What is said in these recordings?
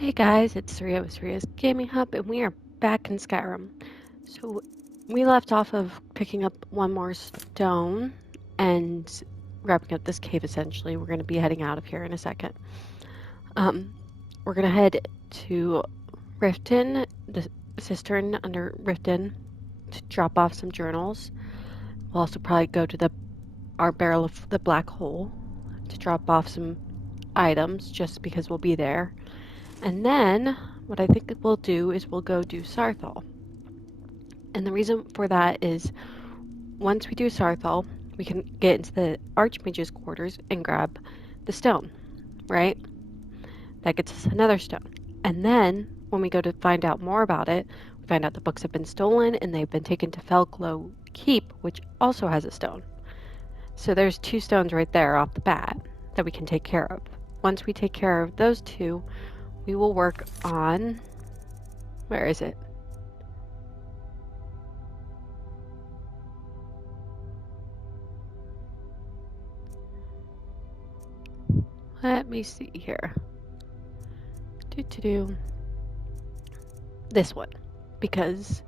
Hey guys, it's Surya with Surya's Gaming Hub, and we are back in Skyrim. So we left off of picking up one more stone and wrapping up this cave. Essentially, we're going to be heading out of here in a second. We're going to head to Riften, the cistern under Riften, to drop off some journals. We'll also probably go to our barrel of the black hole to drop off some items, just because we'll be there. And then what I think we'll do is we'll go do Sarthal. And the reason for that is once we do Sarthal, we can get into the Archmage's quarters and grab the stone, right? That gets us another stone. And then when we go to find out more about it, we find out the books have been stolen and they've been taken to Felklow Keep, which also has a stone. So there's 2 stones right there off the bat that we can take care of. Once we take care of those 2, we will work on... Where is it? Let me see here. This one, because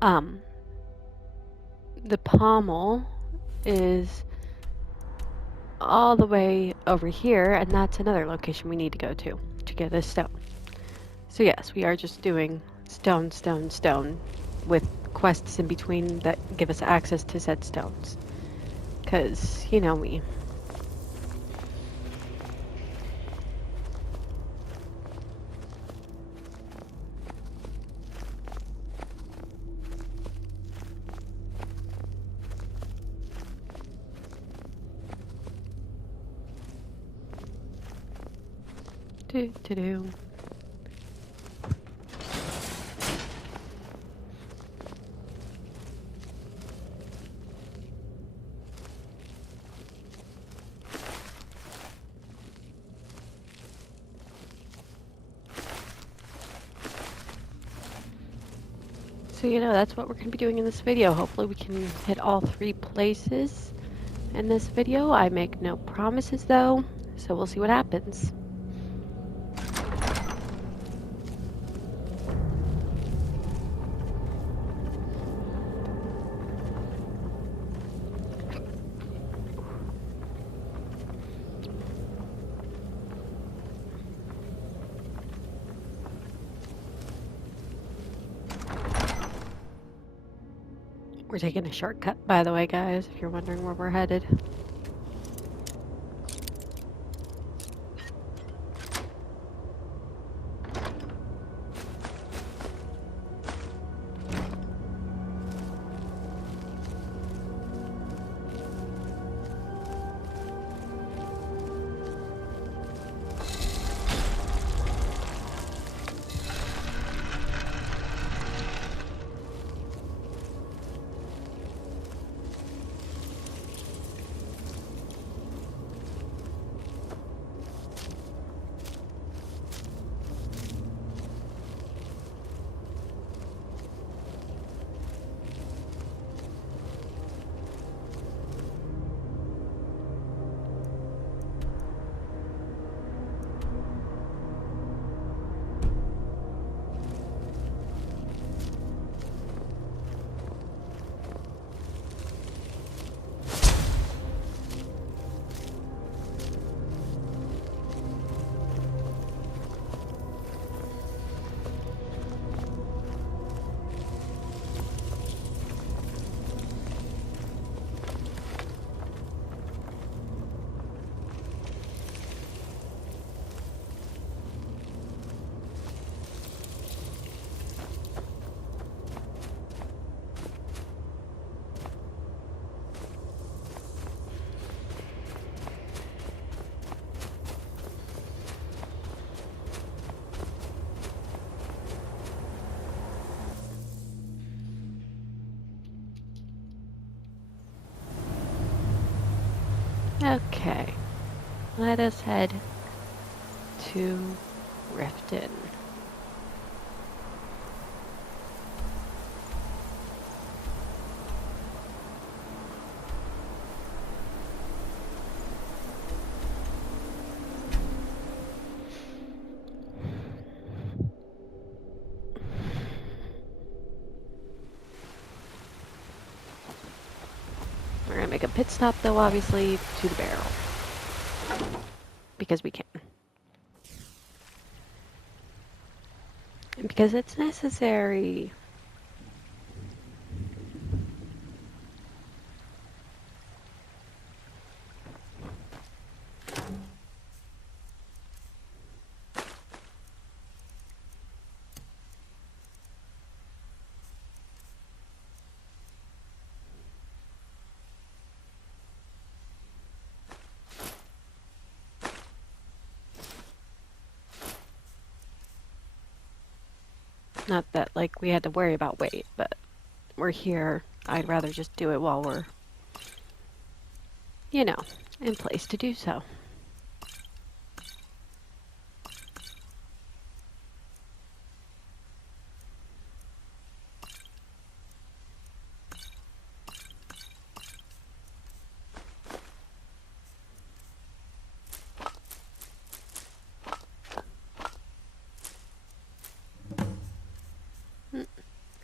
the pommel is all the way over here, and that's another location we need to go to get this stone. So yes, we are just doing stone, stone, stone, with quests in between that give us access to said stones. Because, you know me. Do. So, you know, that's what we're going to be doing in this video. Hopefully we can hit all 3 places in this video. I make no promises, though, so we'll see what happens. We're taking a shortcut, by the way, guys, if you're wondering where we're headed. Okay, let us head to Riften. make a pit stop, though, obviously, to the barrel. Because we can. And because it's necessary. Not that, like, we had to worry about weight, but we're here. I'd rather just do it while we're, you know, in place to do so.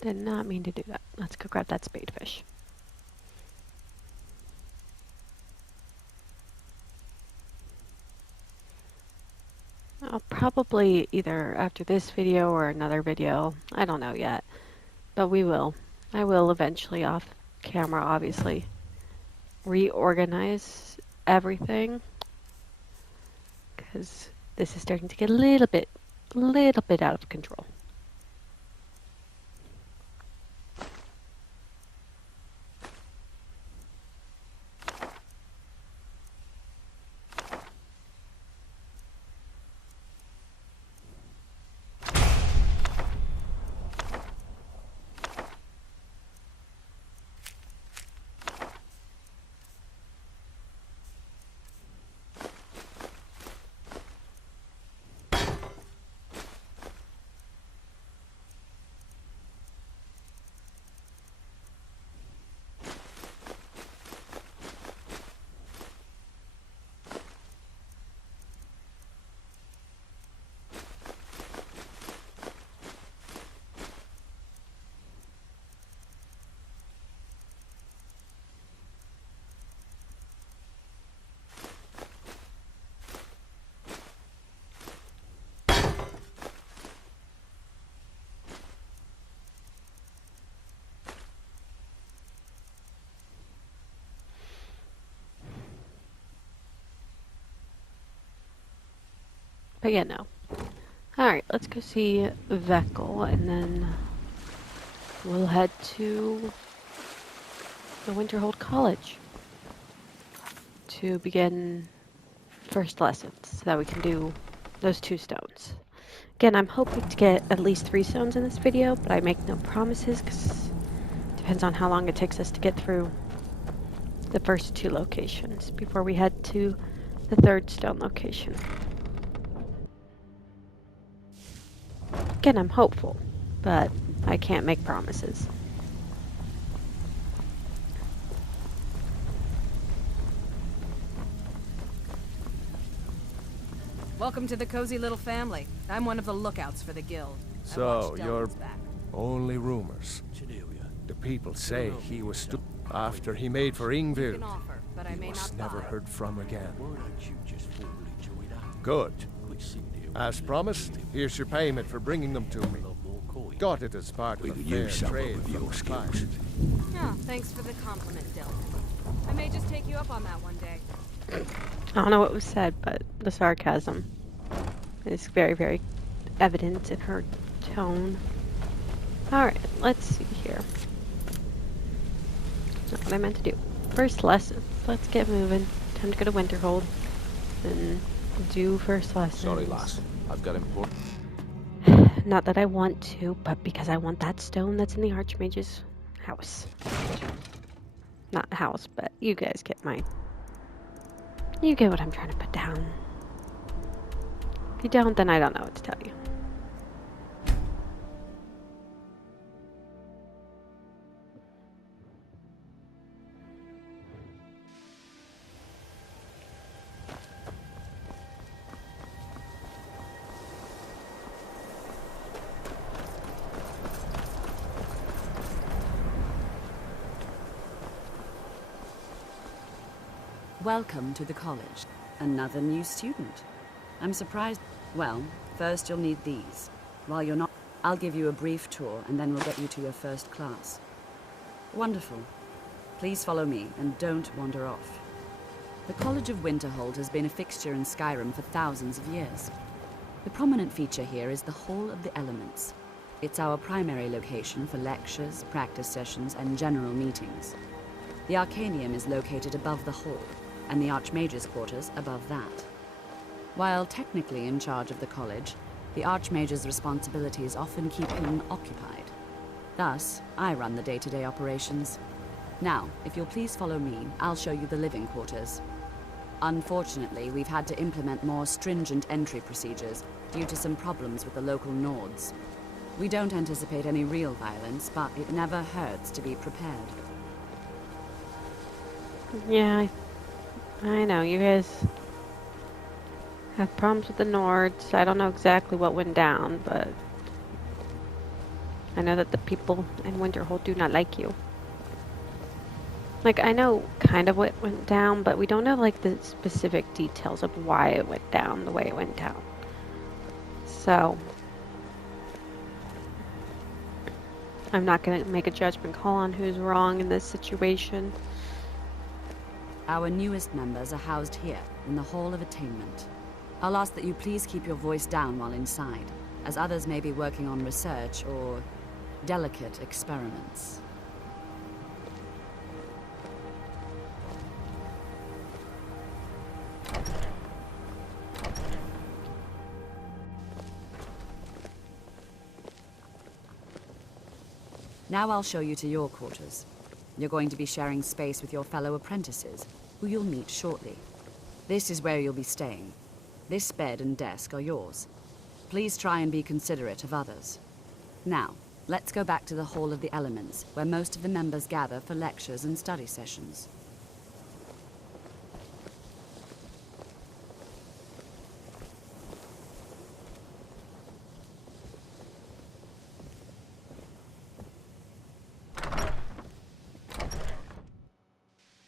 Did not mean to do that. Let's go grab that spadefish. I'll probably either after this video or another video, I don't know yet, but we will. I will eventually off camera, obviously, reorganize everything, because this is starting to get a little bit out of control. But yeah, no. Alright, let's go see Veckel, and then we'll head to the Winterhold College to begin first lessons, so that we can do those 2 stones. Again, I'm hoping to get at least 3 stones in this video, but I make no promises, because it depends on how long it takes us to get through the first 2 locations before we head to the 3rd stone location. Again, I'm hopeful, but I can't make promises. Welcome to the cozy little family. I'm one of the lookouts for the guild. So, you're only rumors. The people say he was after he made for Ingvild. He was never heard from again. Good. As promised, here's your payment for bringing them to me. Got it as part of the fair trade from your skills. Yeah, thanks for the compliment, Dylan. I may just take you up on that one day. I don't know what was said, but the sarcasm is very, very evident in her tone. Alright, let's see here. Not what I meant to do. First lesson. Let's get moving. Time to go to Winterhold and do first lesson. Sorry, lass. I've got important. Not that I want to, but because I want that stone that's in the Archmage's house. Not house, but you guys get my... You get what I'm trying to put down. If you don't, then I don't know what to tell you. welcome to the college. Another new student. I'm surprised. Well, first you'll need these. While you're not, I'll give you a brief tour and then we'll get you to your first class. Wonderful. Please follow me and don't wander off. The College of Winterhold has been a fixture in Skyrim for thousands of years. The prominent feature here is the Hall of the Elements. It's our primary location for lectures, practice sessions, and general meetings. The Arcanium is located above the hall, and the Archmage's quarters above that. While technically in charge of the college, the Archmage's responsibilities often keep him occupied. Thus, I run the day-to-day operations. Now, if you'll please follow me, I'll show you the living quarters. Unfortunately, we've had to implement more stringent entry procedures due to some problems with the local Nords. We don't anticipate any real violence, but it never hurts to be prepared. Yeah, I know. You guys have problems with the Nords. I don't know exactly what went down, but I know that the people in Winterhold do not like you. Like, I know kind of what went down, but we don't know, like, the specific details of why it went down the way it went down. So, I'm not going to make a judgment call on who's wrong in this situation. Our newest members are housed here, in the Hall of Attainment. I'll ask that you please keep your voice down while inside, as others may be working on research or delicate experiments. Now I'll show you to your quarters. You're going to be sharing space with your fellow apprentices, who you'll meet shortly. This is where you'll be staying. This bed and desk are yours. Please try and be considerate of others. Now, let's go back to the Hall of the Elements, where most of the members gather for lectures and study sessions.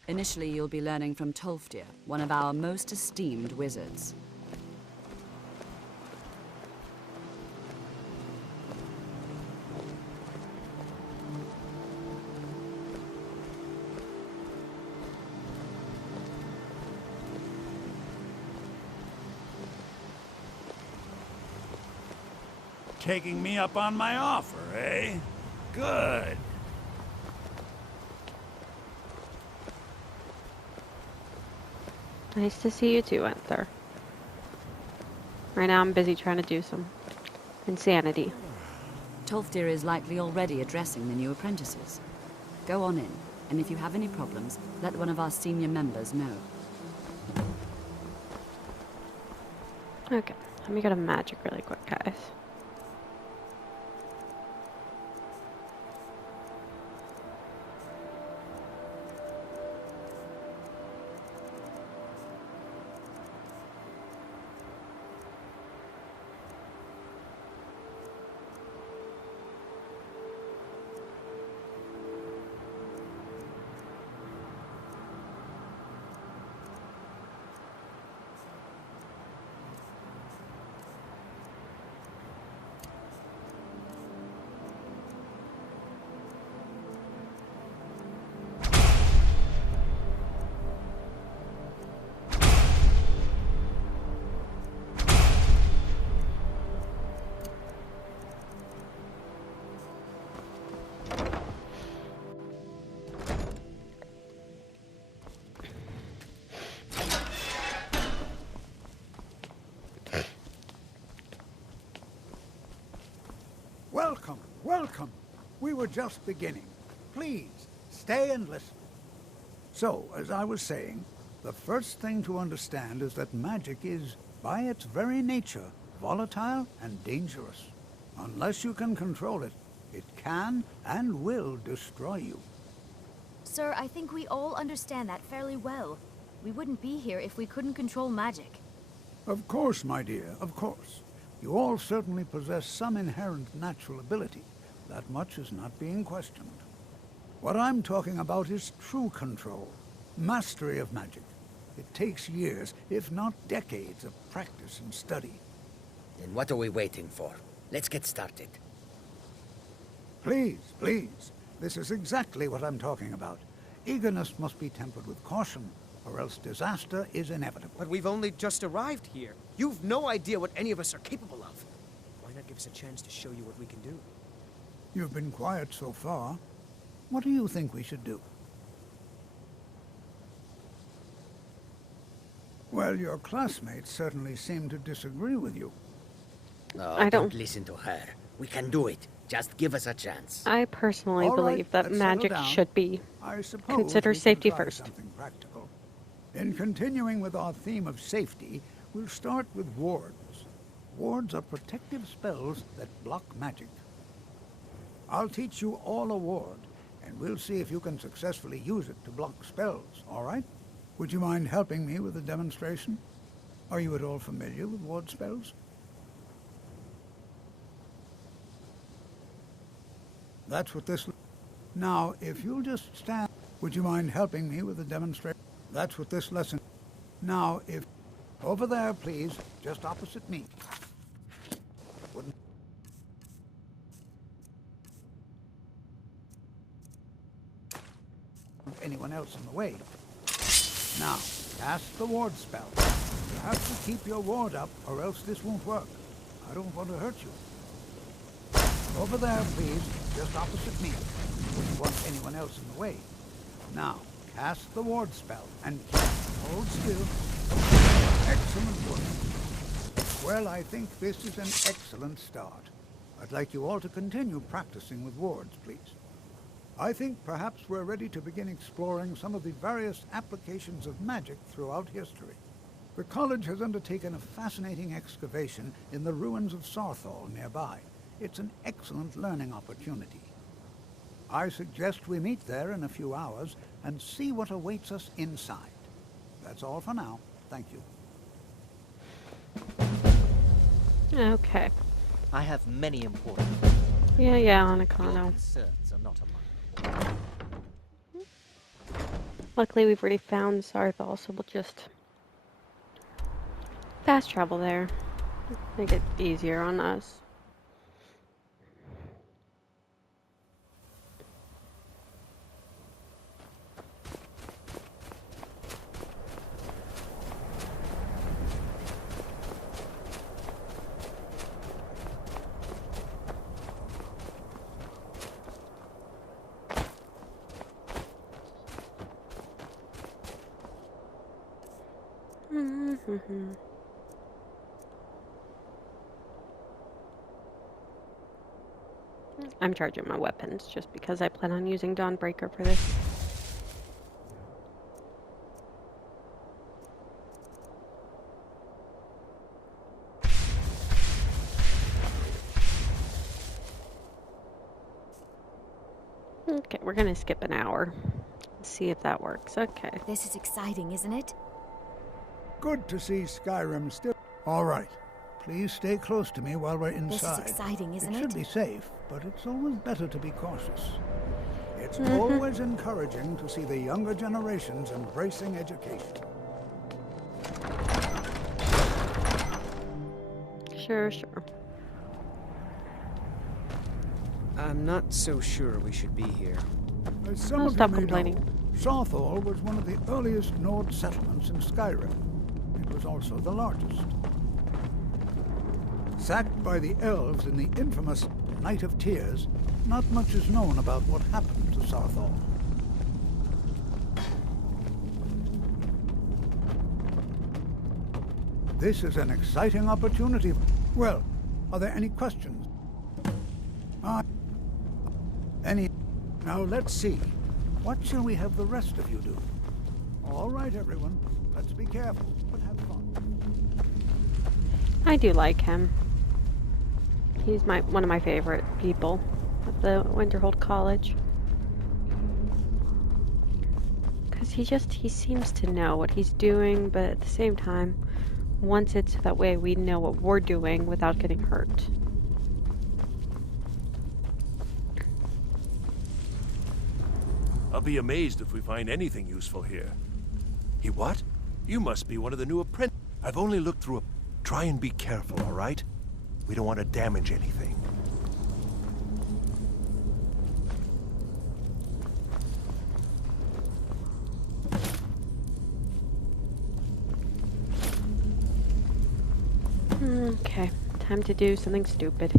Initially, you'll be learning from Tolfdir, one of our most esteemed wizards. Taking me up on my offer, eh? Good. Nice to see you too, Enter. Right now I'm busy trying to do some insanity. Tolfdir is likely already addressing the new apprentices. Go on in, and if you have any problems, let one of our senior members know. Okay, let me go to magic really quick, guys. Welcome, welcome. We were just beginning. Please, stay and listen. So, as I was saying, the first thing to understand is that magic is, by its very nature, volatile and dangerous. Unless you can control it, it can and will destroy you. Sir, I think we all understand that fairly well. We wouldn't be here if we couldn't control magic. Of course, my dear, of course. You all certainly possess some inherent natural ability. That much is not being questioned. What I'm talking about is true control, mastery of magic. It takes years, if not decades, of practice and study. Then what are we waiting for? Let's get started. Please, please. This is exactly what I'm talking about. Eagerness must be tempered with caution, or else disaster is inevitable. But we've only just arrived here. You've no idea what any of us are capable of. Why not give us a chance to show you what we can do? You've been quiet so far. What do you think we should do? Well, your classmates certainly seem to disagree with you. No, I don't don't- listen to her. We can do it. Just give us a chance. I personally All right, believe that let's settle magic down. should be. I suppose Consider we can safety try first. something practical. In continuing with our theme of safety, we'll start with wards. Wards are protective spells that block magic. I'll teach you all a ward, and we'll see if you can successfully use it to block spells, all right? Would you mind helping me with the demonstration? Are you at all familiar with ward spells? That's what this... Now, if you'll just stand... Would you mind helping me with the demonstration? That's what this lesson... Now, if... Over there, please, just opposite me. Wouldn't... anyone else in the way. Now, cast the ward spell. You have to keep your ward up, or else this won't work. I don't want to hurt you. Over there, please, just opposite me. Wouldn't want anyone else in the way. Now, cast the ward spell, and hold still. Excellent work. Well, I think this is an excellent start. I'd like you all to continue practicing with wards, please. I think perhaps we're ready to begin exploring some of the various applications of magic throughout history. The college has undertaken a fascinating excavation in the ruins of Sarthal nearby. It's an excellent learning opportunity. I suggest we meet there in a few hours and see what awaits us inside. That's all for now. Thank you. Okay. I have many important Yeah, your Anakano. concerns are not among. Luckily, we've already found Sarthal, so we'll just fast travel there. Make it easier on us. I'm charging my weapons just because I plan on using Dawnbreaker for this. Okay, we're gonna skip an hour. See if that works. Okay. This is exciting, isn't it? Good to see Skyrim still... All right. Please stay close to me while we're inside. This is exciting, isn't It it? should be safe, but it's always better to be cautious. It's always encouraging to see the younger generations embracing education. Sure, sure. I'm not so sure we should be here. As some I'll of you stop may complaining. know, Sarthal was one of the earliest Nord settlements in Skyrim. It was also the largest. Sacked by the elves in the infamous Night of Tears, not much is known about what happened to Sarthal. This is an exciting opportunity. Well, are there any questions? Any? Now let's see. What shall we have the rest of you do? All right, everyone. Let's be careful, but have fun. I do like him. He's one of my favorite people at the Winterhold College. Because he seems to know what he's doing, but at the same time, wants it so that way we know what we're doing without getting hurt. I'll be amazed if we find anything useful here. He what? You must be one of the new apprentices. I've only looked through a... Try and be careful, all right? We don't want to damage anything. Okay, time to do something stupid.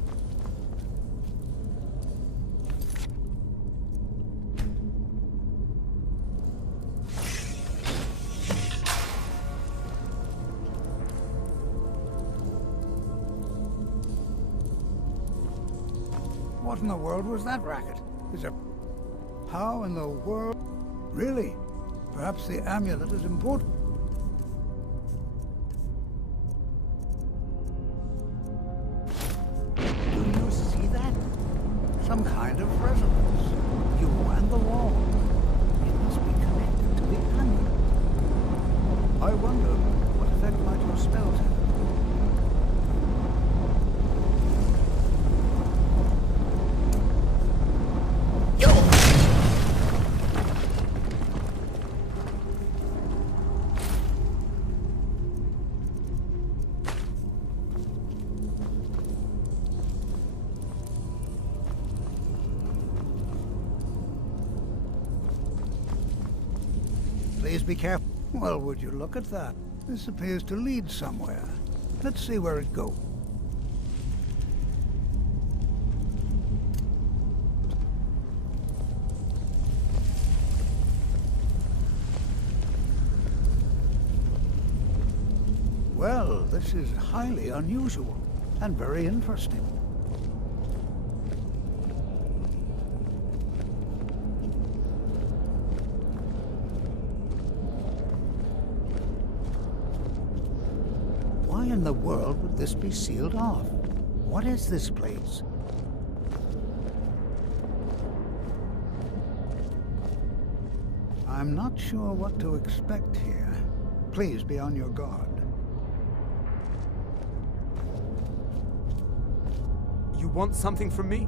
What in the world was that racket? Is it... How in the world... Really? Perhaps the amulet is important. Do you see that? Some kind of resonance. You and the wall. It must be connected to the amulet. I wonder what effect might your spells have. Please be careful. Well, would you look at that? This appears to lead somewhere. Let's see where it goes. Well, this is highly unusual and very interesting. Why in the world would this be sealed off? What is this place? I'm not sure what to expect here. Please be on your guard. You want something from me?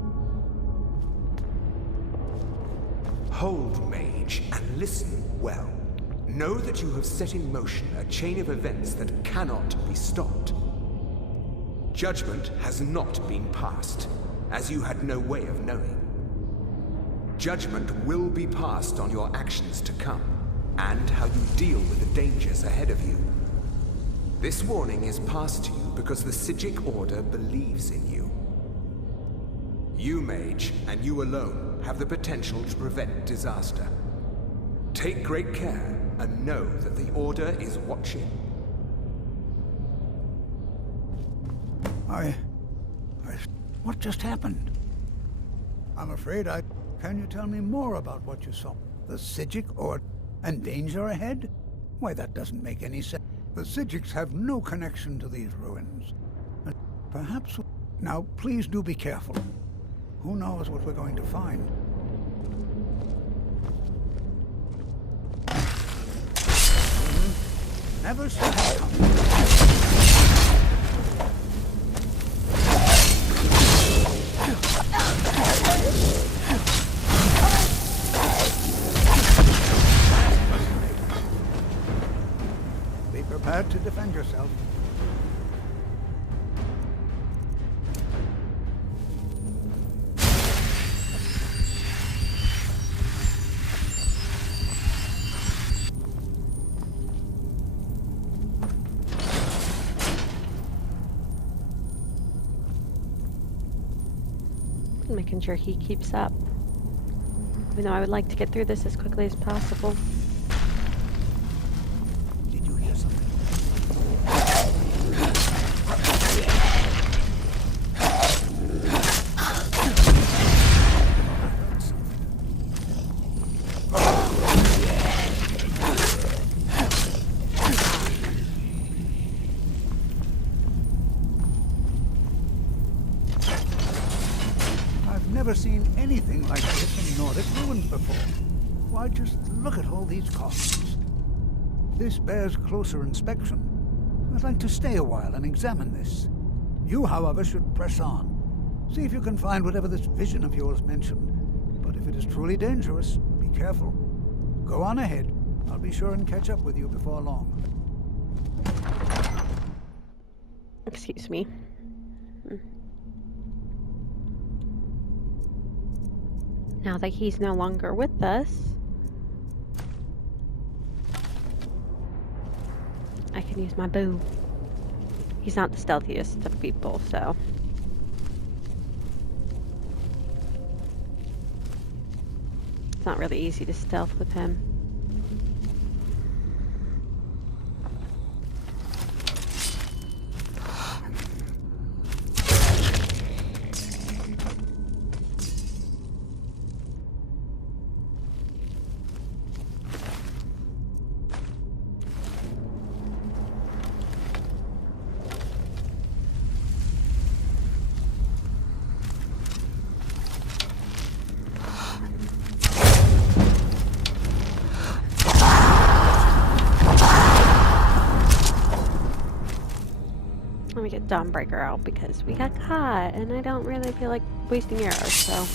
Hold, mage, and listen well. Know that you have set in motion a chain of events that cannot be stopped. Judgment has not been passed, as you had no way of knowing. Judgment will be passed on your actions to come, and how you deal with the dangers ahead of you. This warning is passed to you because the Psijic Order believes in you. You, mage, and you alone, have the potential to prevent disaster. Take great care, and know that the Order is watching. What just happened? I'm afraid Can you tell me more about what you saw? The Psijic Order and danger ahead? Why, that doesn't make any sense. The Psijics have no connection to these ruins. Perhaps... Now, please do be careful. Who knows what we're going to find? Never saw it coming. Be prepared to defend yourself. Making sure he keeps up. Even though I would like to get through this as quickly as possible. Did you hear something? Never seen anything like this in Nordic ruins before. Why, just look at all these columns. This bears closer inspection. I'd like to stay a while and examine this. You, however, should press on. See if you can find whatever this vision of yours mentioned. But if it is truly dangerous, be careful. Go on ahead. I'll be sure and catch up with you before long. Excuse me. Now that he's no longer with us, I can use my bow. He's not the stealthiest of people, so. It's not really easy to stealth with him. Let me get Dawnbreaker out because we got caught and I don't really feel like wasting arrows, so.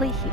Heal.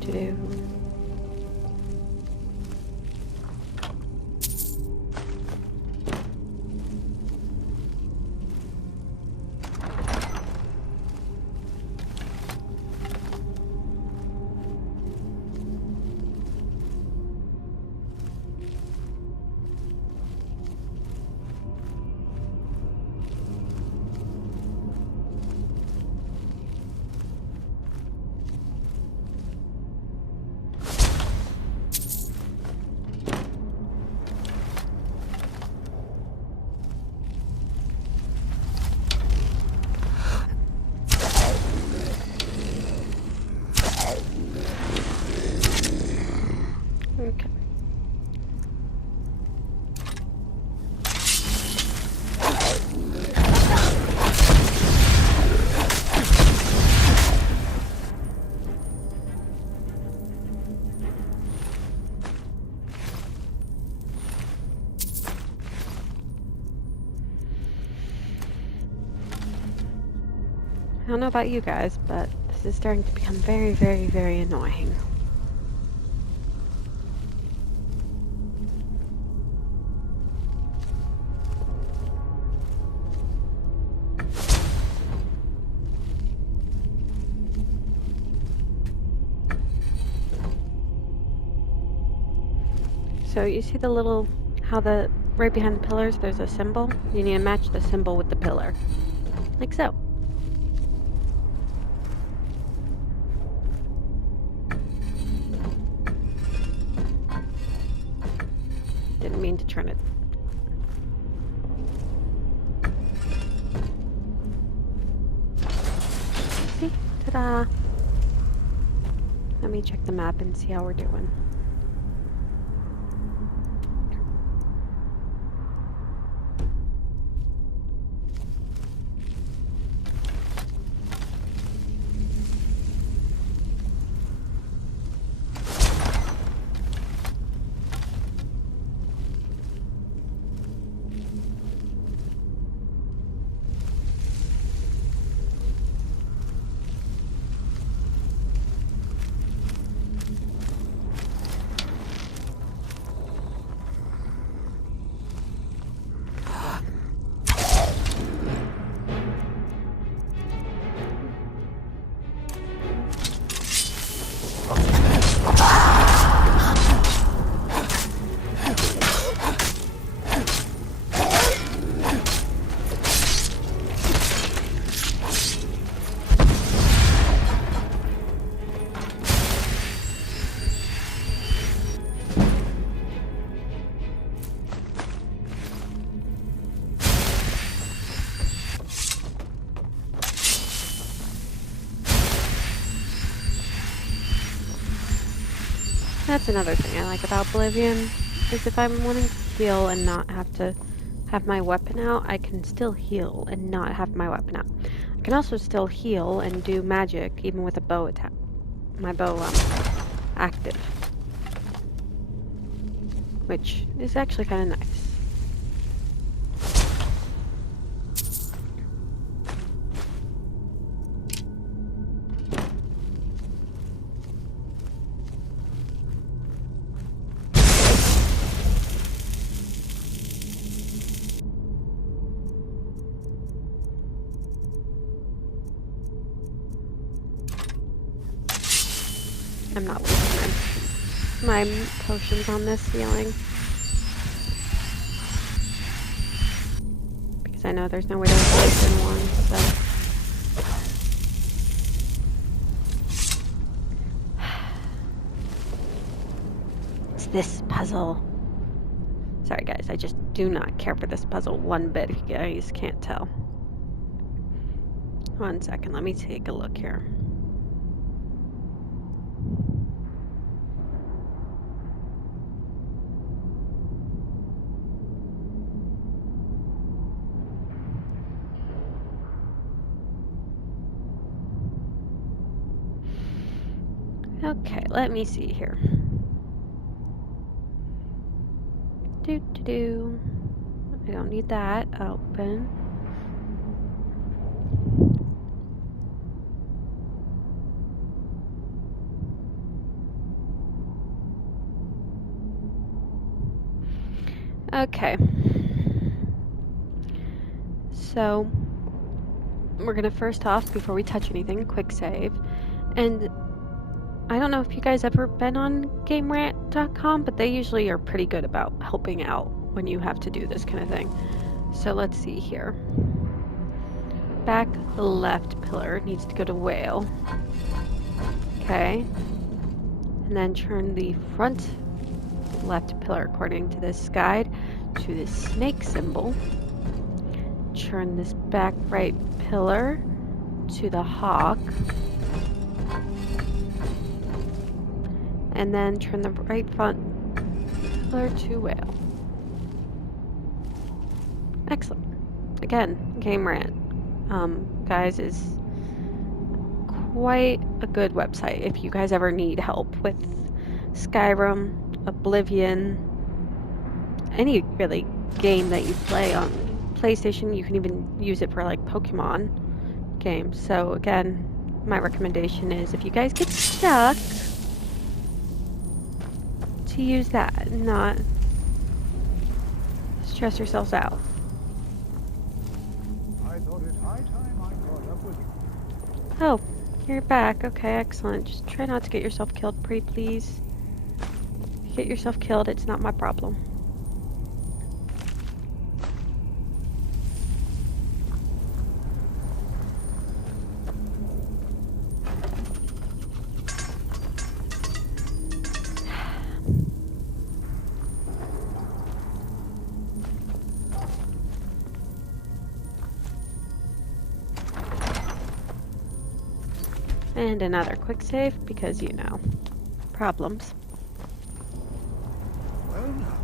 Do. Okay. I don't know about you guys, but this is starting to become very, very, very annoying. So you see the little, right behind the pillars, there's a symbol? You need to match the symbol with the pillar. Like so. Didn't mean to turn it. See? Ta-da! Let me check the map and see how we're doing. That's another thing I like about Oblivion, is if I'm wanting to heal and not have to have my weapon out, I can still heal and not have my weapon out. I can also still heal and do magic even with a bow attack. My bow active. Which is actually kind of nice. I'm not wasting my potions on this healing. Because I know there's no way to replace in one, so. It's this puzzle. Sorry guys, I just do not care for this puzzle one bit, if you guys can't tell. 1 second, let me take a look here. Okay, let me see here. I don't need that open. Okay. So, we're gonna first off, before we touch anything, quick save. And I don't know if you guys ever been on GameRant.com, but they usually are pretty good about helping out when you have to do this kind of thing. So let's see here. Back left pillar needs to go to whale. Okay. And then turn the front left pillar, according to this guide, to the snake symbol. Turn this back right pillar to the hawk. And then turn the right front pillar to whale. Excellent. Again, GameRant, guys, is quite a good website if you guys ever need help with Skyrim, Oblivion, any really game that you play on PlayStation. You can even use it for like Pokemon games. So again, my recommendation is if you guys get stuck, to use that, not stress yourselves out. I thought it high time I caught up with you. Oh, you're back. Okay, excellent. Just try not to get yourself killed, pretty please. If you get yourself killed, it's not my problem. And another quick save, because, you know, problems. Well now,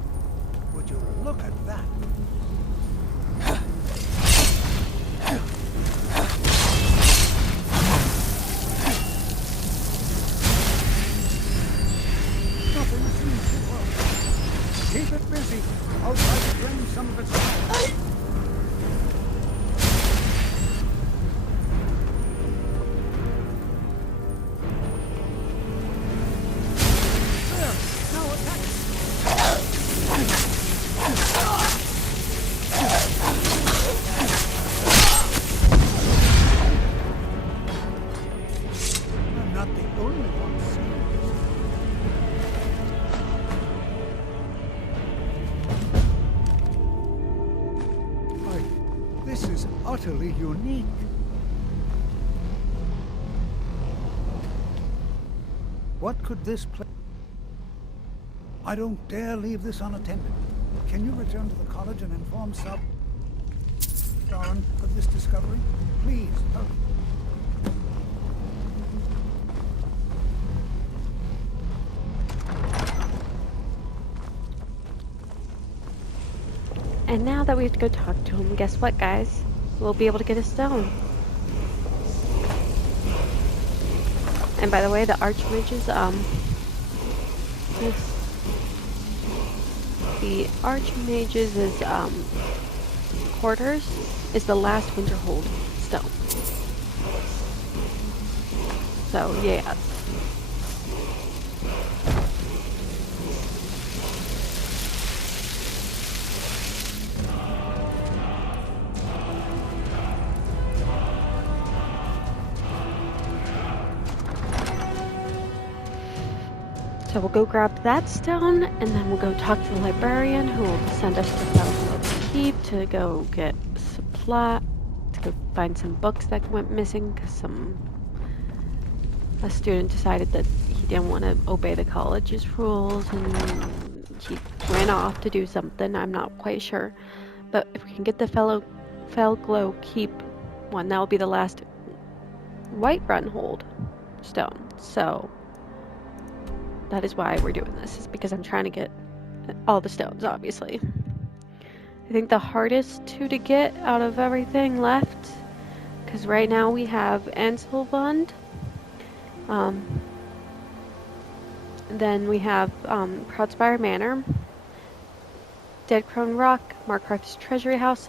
would you look at that? Nothing seems to work. Keep it busy. I'll try to drain some of its power. Utterly unique. What could this place? I don't dare leave this unattended. Can you return to the college and inform Luftahraan of this discovery? Please, hurry. And now that we have to go talk to him, guess what, guys? We'll be able to get a stone. And by the way, the Archmage's, the Archmage's, quarters is the last Winterhold stone. So, yeah. So we'll go grab that stone, and then we'll go talk to the librarian, who will send us to Fellow Keep to go get supply, to go find some books that went missing, because a student decided that he didn't want to obey the college's rules, and he ran off to do something. I'm not quite sure, but if we can get the Fellow Keep one, that will be the last Whiterun hold stone. So that is why we're doing this, is because I'm trying to get all the stones, obviously. I think the hardest two to get out of everything left, because right now we have Anselbund, then we have Proudspire Manor, Dead Crone Rock, Markharth's Treasury House,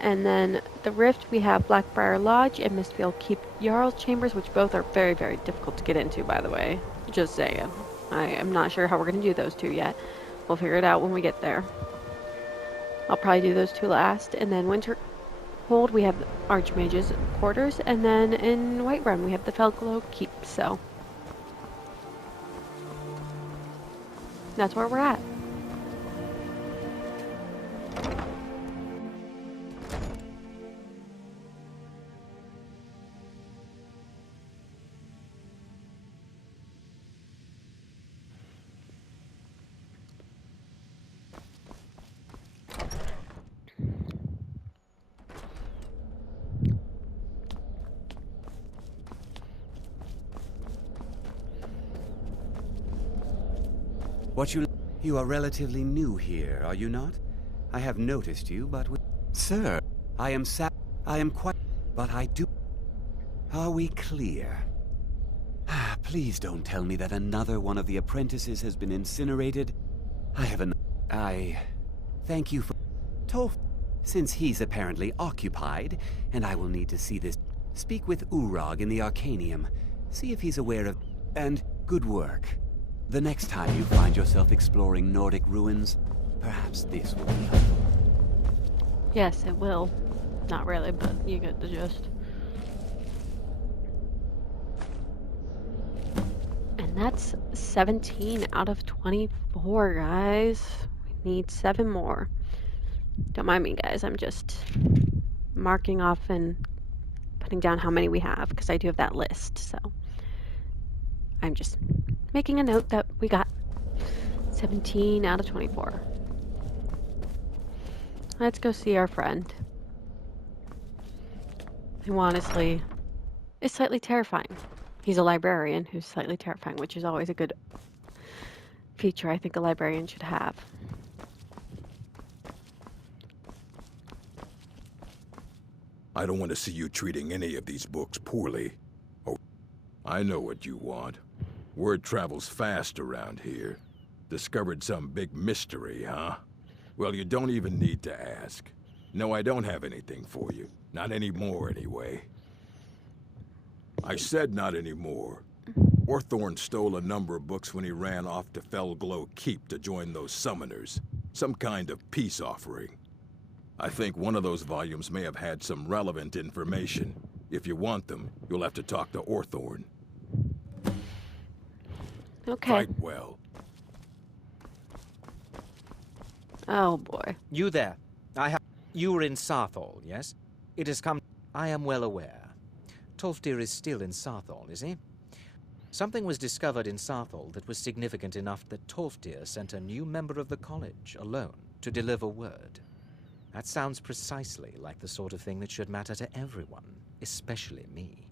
and then the Rift we have Blackbriar Lodge and Mistfield Keep Jarl's Chambers, which both are very, very difficult to get into, by the way. Just saying. I am not sure how we're going to do those two yet. We'll figure it out when we get there. I'll probably do those two last. And then Winterhold, we have Archmage's quarters. And then in Whiterun, we have the Fellow Keep. So that's where we're at. You are relatively new here, are you not? I have noticed you, but Sir, I am quite... But I do... Are we clear? Please don't tell me that another one of the apprentices has been incinerated. I thank you for... Since he's apparently occupied, and I will need to see this... Speak with Urag in the Arcanium. See if he's aware of... And good work. The next time you find yourself exploring Nordic ruins, perhaps this will be helpful. Yes, it will. Not really, but you get the gist. And that's 17 out of 24, guys. We need 7 more. Don't mind me, guys. I'm just marking off and putting down how many we have, because I do have that list, so I'm just making a note that we got 17 out of 24. Let's go see our friend, who honestly is slightly terrifying. He's a librarian who's slightly terrifying, which is always a good feature I think a librarian should have. I don't want to see you treating any of these books poorly. Oh, I know what you want. Word travels fast around here. Discovered some big mystery, huh? Well, you don't even need to ask. No, I don't have anything for you. Not anymore, anyway. I said not anymore. Orthorn stole a number of books when he ran off to Felglow Keep to join those summoners. Some kind of peace offering. I think one of those volumes may have had some relevant information. If you want them, you'll have to talk to Orthorn. Okay. Fight well. Oh boy. You there. You were in Sarthal, yes? It has come... I am well aware. Tolfdir is still in Sarthal, is he? Something was discovered in Sarthal that was significant enough that Tolfdir sent a new member of the college, alone, to deliver word. That sounds precisely like the sort of thing that should matter to everyone, especially me.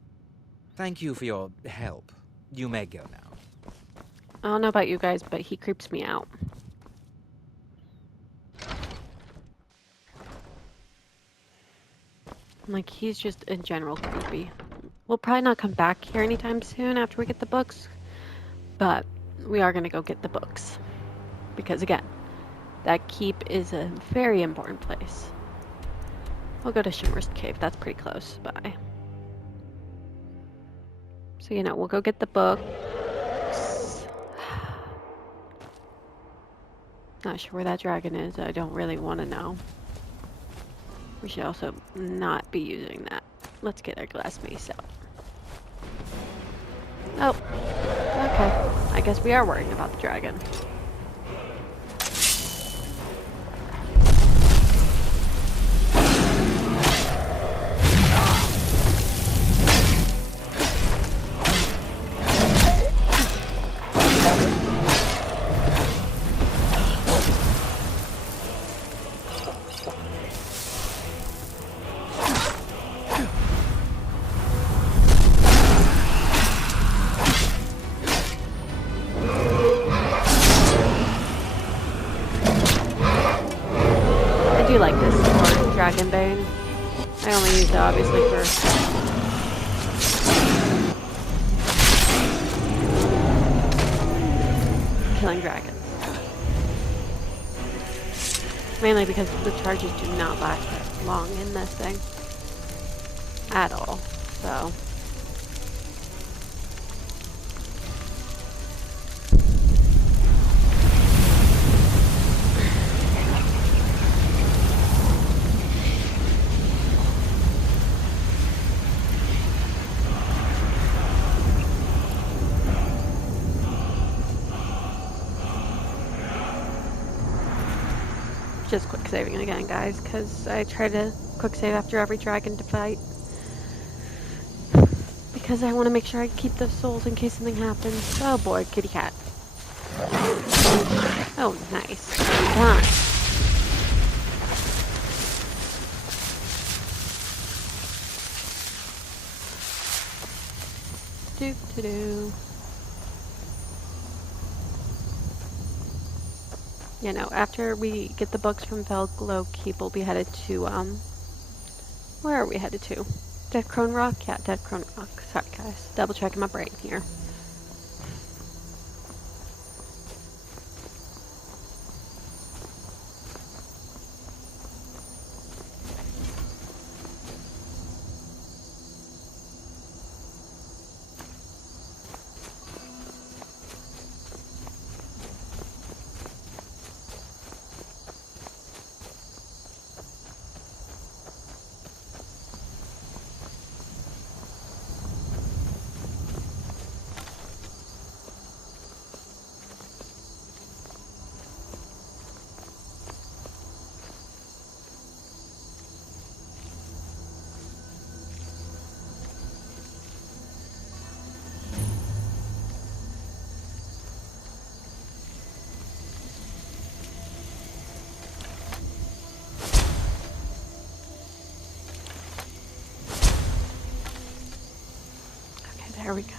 Thank you for your help. You may go now. I don't know about you guys, but he creeps me out. Like, he's just in general creepy. We'll probably not come back here anytime soon after we get the books, but we are going to go get the books. Because, again, that keep is a very important place. We'll go to Shimmer's Cave. That's pretty close by. So, you know, we'll go get the books. Not sure where that dragon is. I don't really want to know. We should also not be using that. Let's get our glass mace out. Oh, okay. I guess we are worrying about the dragon. I do like this for Dragon Bane. I only use it obviously for killing dragons. Mainly because the charges do not last that long in this thing. At all. So just quick saving again, guys, because I try to quick save after every dragon to fight. Because I want to make sure I keep those souls in case something happens. Oh boy, kitty cat. Oh, nice. Done. Do. You know, after we get the books from Velglow Keep, we'll be headed to, where are we headed to? Dead Crone Rock? Yeah, Dead Crone Rock. Sorry, guys. Double checking my brain here. There we go.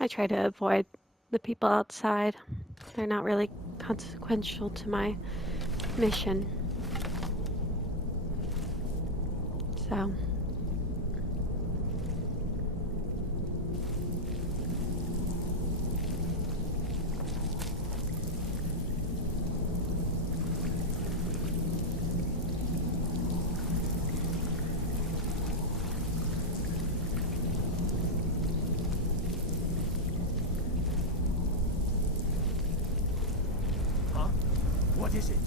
I try to avoid the people outside. They're not really consequential to my mission. So. What is it?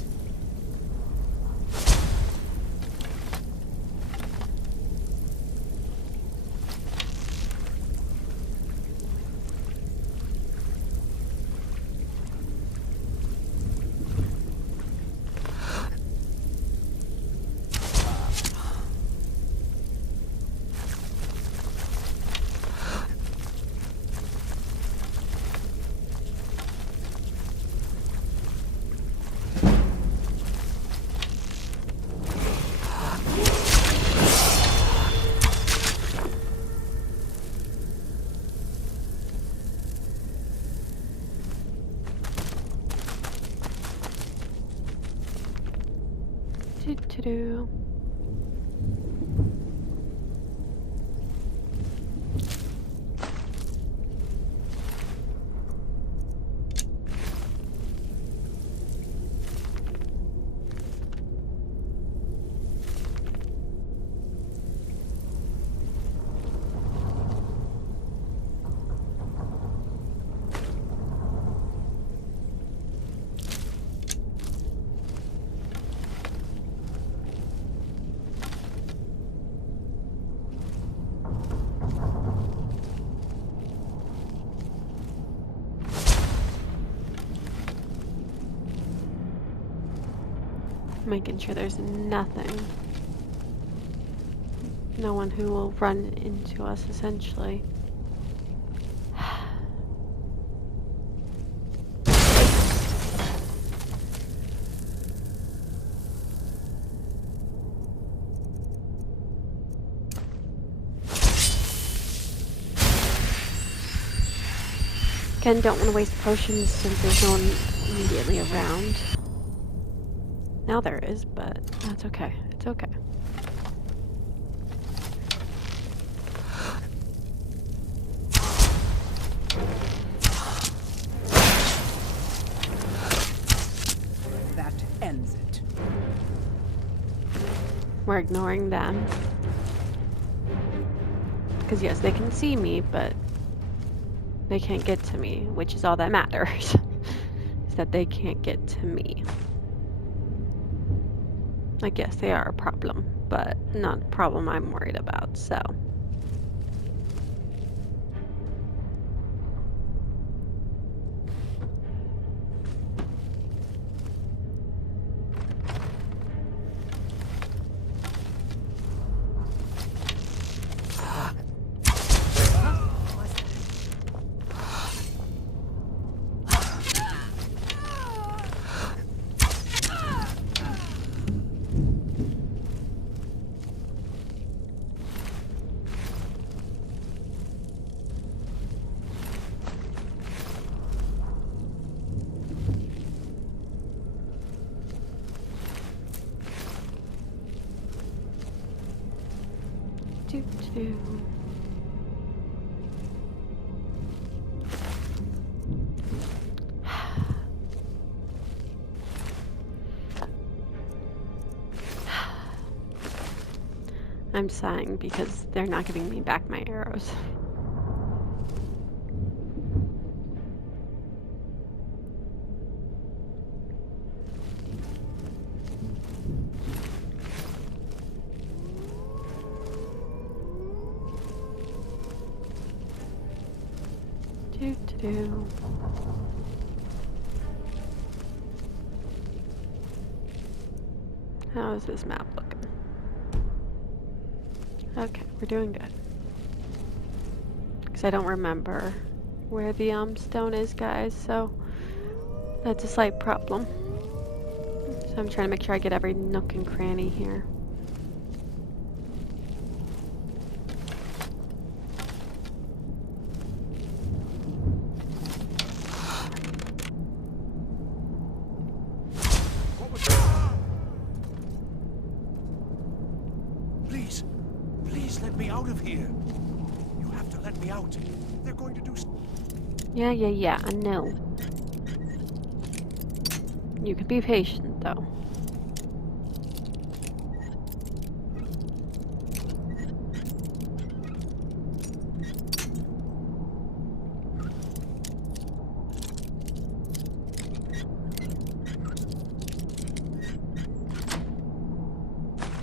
Do. Making sure there's nothing. No one who will run into us, essentially. Again, don't want to waste potions since there's no one immediately around. Now there is, but that's okay. It's okay. That ends it. We're ignoring them. Because yes, they can see me, but they can't get to me, which is all that matters. Is that they can't get to me. Like, yes, they are a problem, but not a problem I'm worried about, so. I'm sighing because they're not giving me back my arrows. How is this map looking? Okay, we're doing good. Because I don't remember where the stone is, guys, so that's a slight problem. So I'm trying to make sure I get every nook and cranny here. Yeah, I know. You can be patient, though.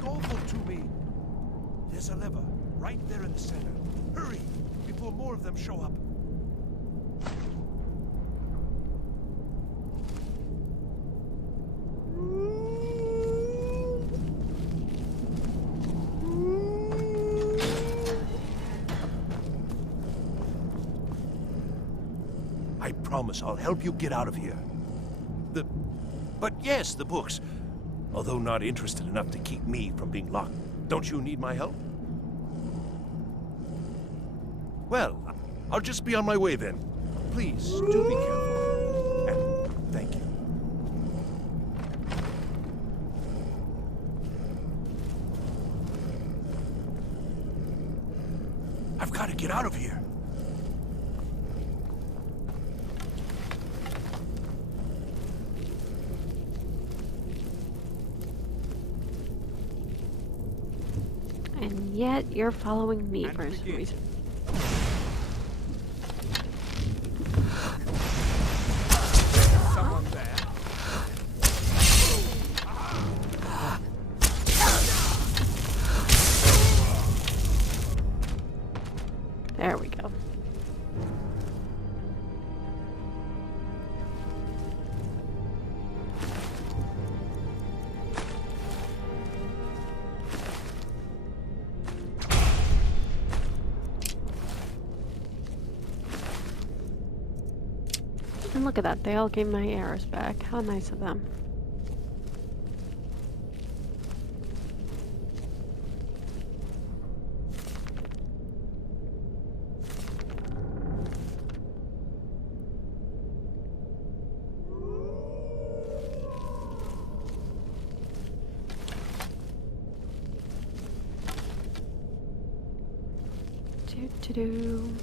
Go to me. There's a lever right there in the center. Hurry, before more of them show up. I promise I'll help you get out of here. But yes, the books. Although not interested enough to keep me from being locked. Don't you need my help? Well, I'll just be on my way then. Please, do be careful. And thank you. I've got to get out of here. And yet you're following me for some reason. Someone there. There we go. And look at that, they all gave my arrows back. How nice of them. Do.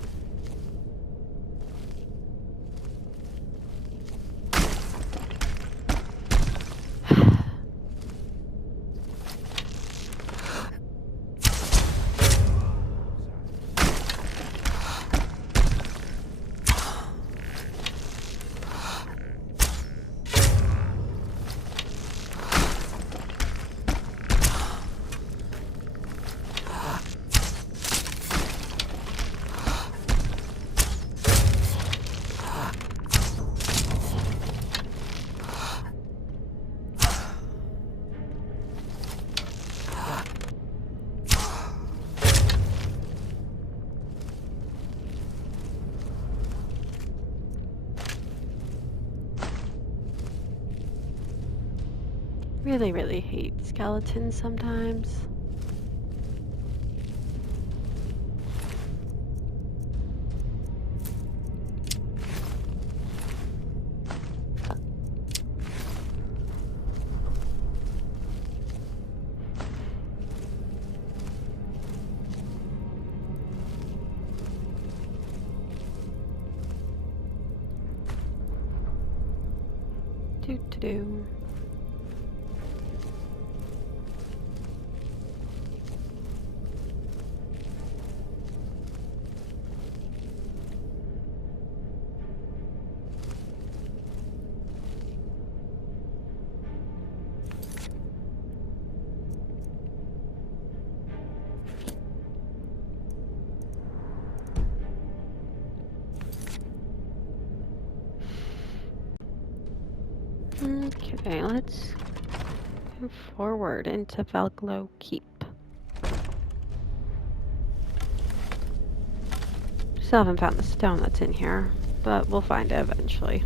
Really hate skeletons sometimes. Do. Okay, let's move forward into Valglow Keep. Still haven't found the stone that's in here, but we'll find it eventually.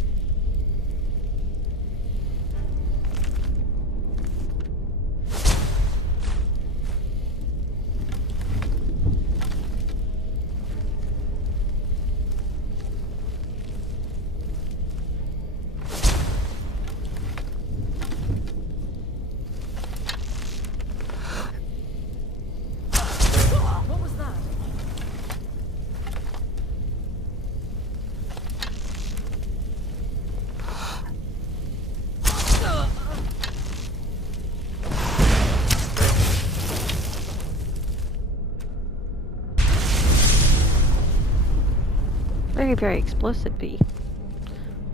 Very explosive bee.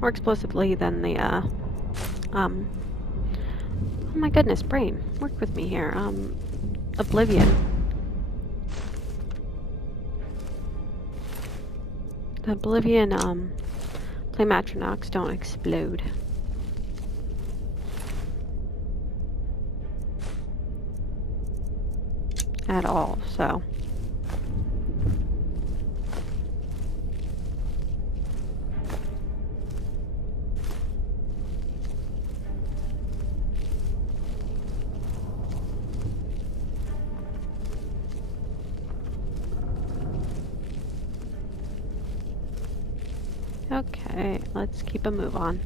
More explosively than the, oh my goodness, brain. Work with me here. Oblivion. The Oblivion, Playmatronox don't explode. At all, so. Okay, let's keep a move on.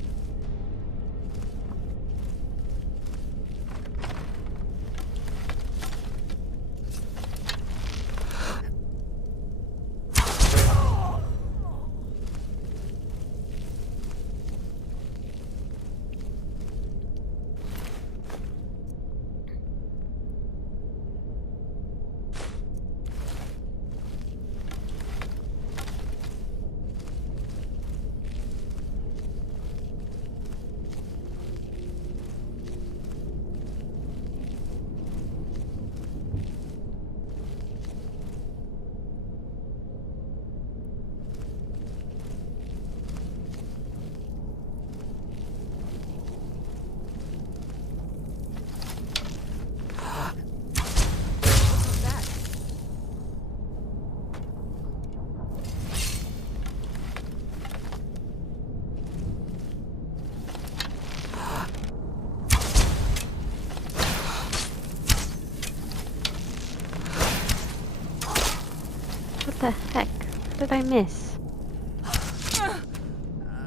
The heck? What did I miss?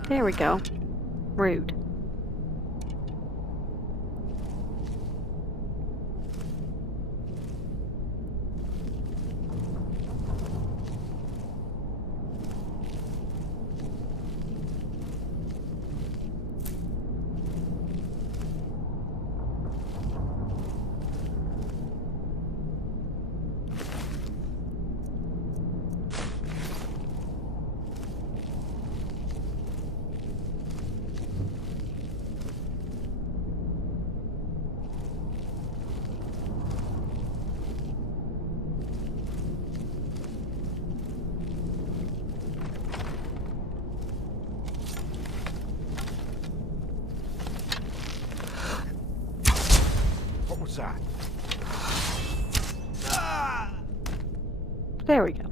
There we go. Rude. What was that? There we go.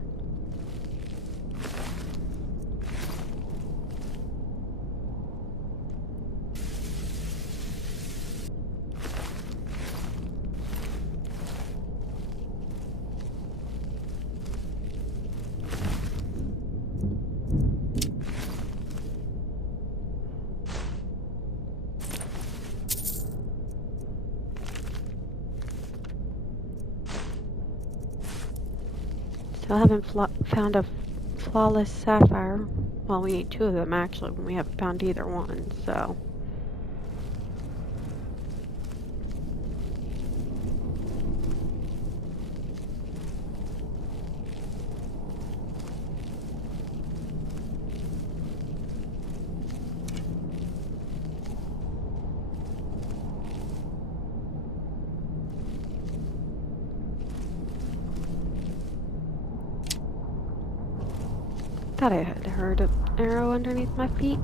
Still haven't found a flawless sapphire. Well, we need two of them actually when we haven't found either one, so. Thought I had heard an arrow underneath my feet.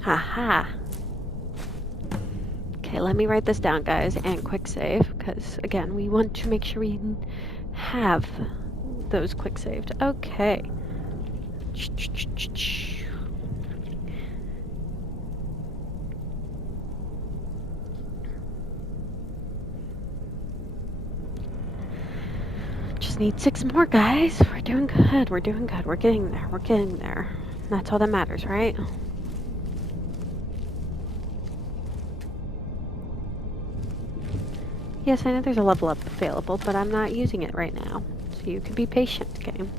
Haha. Okay, let me write this down, guys, and quick save, because again, we want to make sure we have those quick saved. Okay. Just need 6 more, guys. We're doing good. We're doing good. We're getting there. We're getting there. That's all that matters, right? Yes, I know there's a level up available, but I'm not using it right now. So you can be patient, game.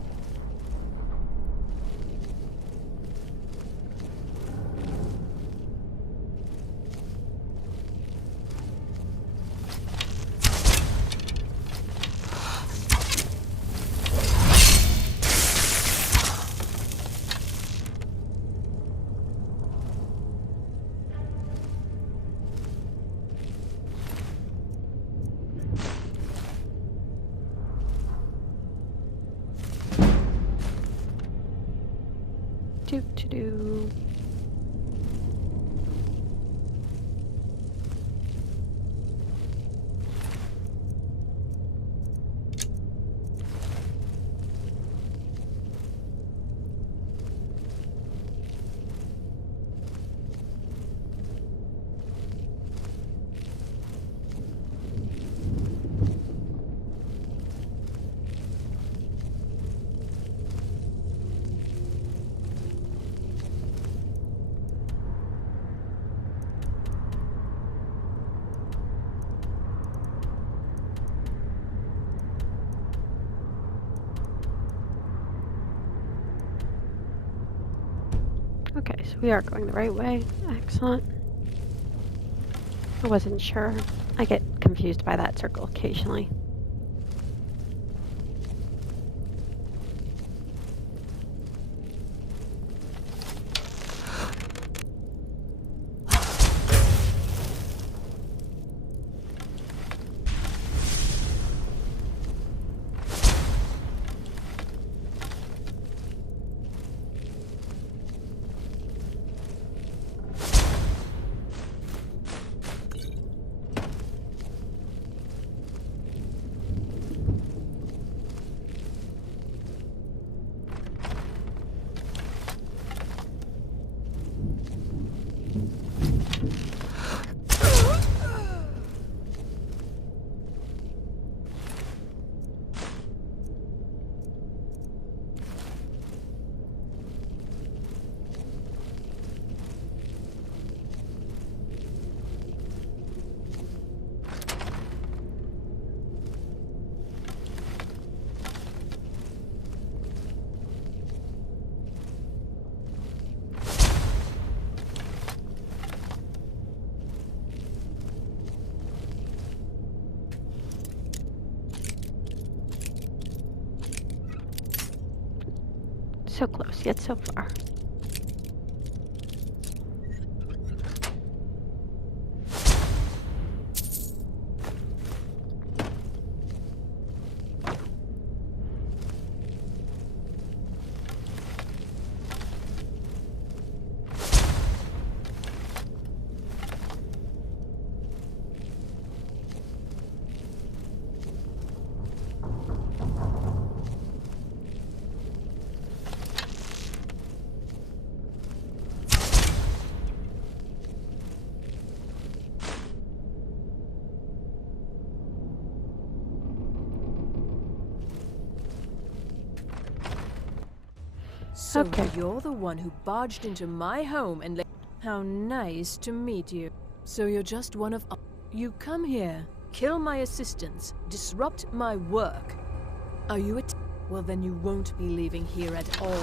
Do. Okay, so we are going the right way. Excellent. I wasn't sure. I get confused by that circle occasionally. So close, yet so far. So Okay. you're the one who barged into my home and how nice to meet you. So you're just one of you come here, kill my assistants, disrupt my work. Are you well, then you won't be leaving here at all.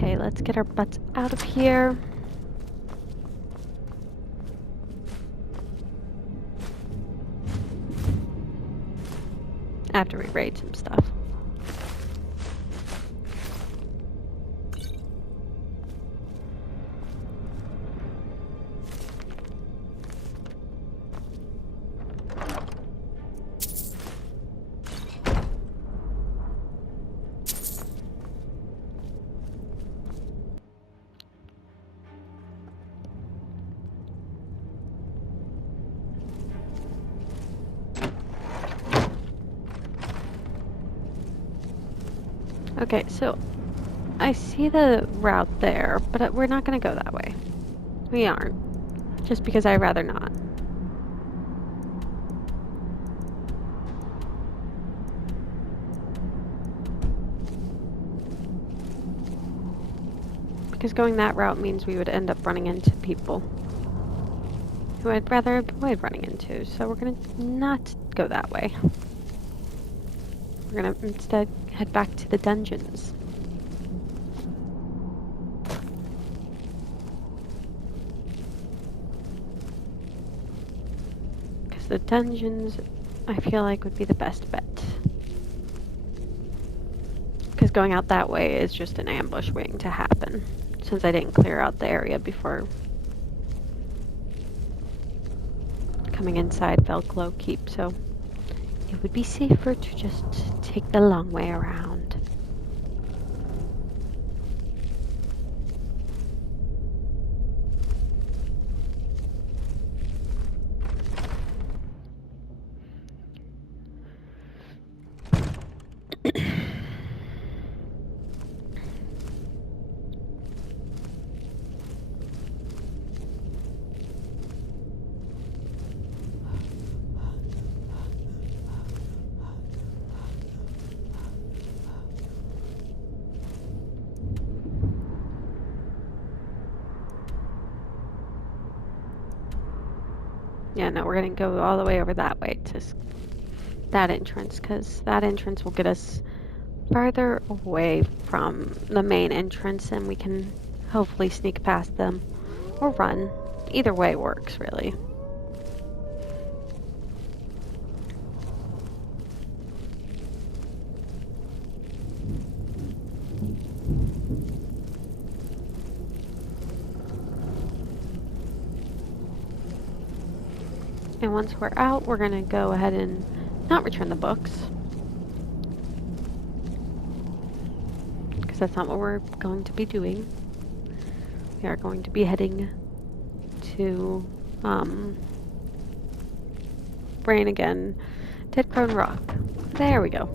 Okay, let's get our butts out of here. After we raid some stuff. Okay, so I see the route there, but we're not going to go that way. We aren't. Just because I'd rather not. Because going that route means we would end up running into people who I'd rather avoid running into, so we're going to not go that way. We're going to instead head back to the dungeons. Because the dungeons, I feel like, would be the best bet. Because going out that way is just an ambush waiting to happen, since I didn't clear out the area before coming inside Velcro Keep, so it would be safer to just take the long way around. Yeah, no, we're gonna go all the way over that way to that entrance, because that entrance will get us farther away from the main entrance, and we can hopefully sneak past them or run. Either way works, really. And once we're out, we're going to go ahead and not return the books. Because that's not what we're going to be doing. We are going to be heading to Brain again, Dead Crone Rock. There we go.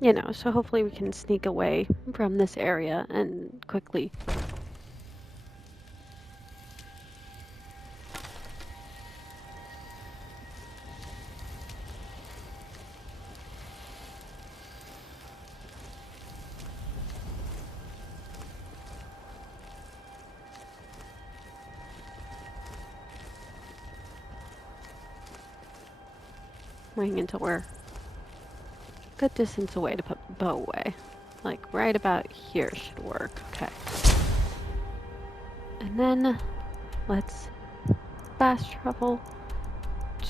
You know, so hopefully we can sneak away from this area and quickly. Waiting until we're a good distance away to put the bow away. Like right about here should work. Okay. And then let's fast travel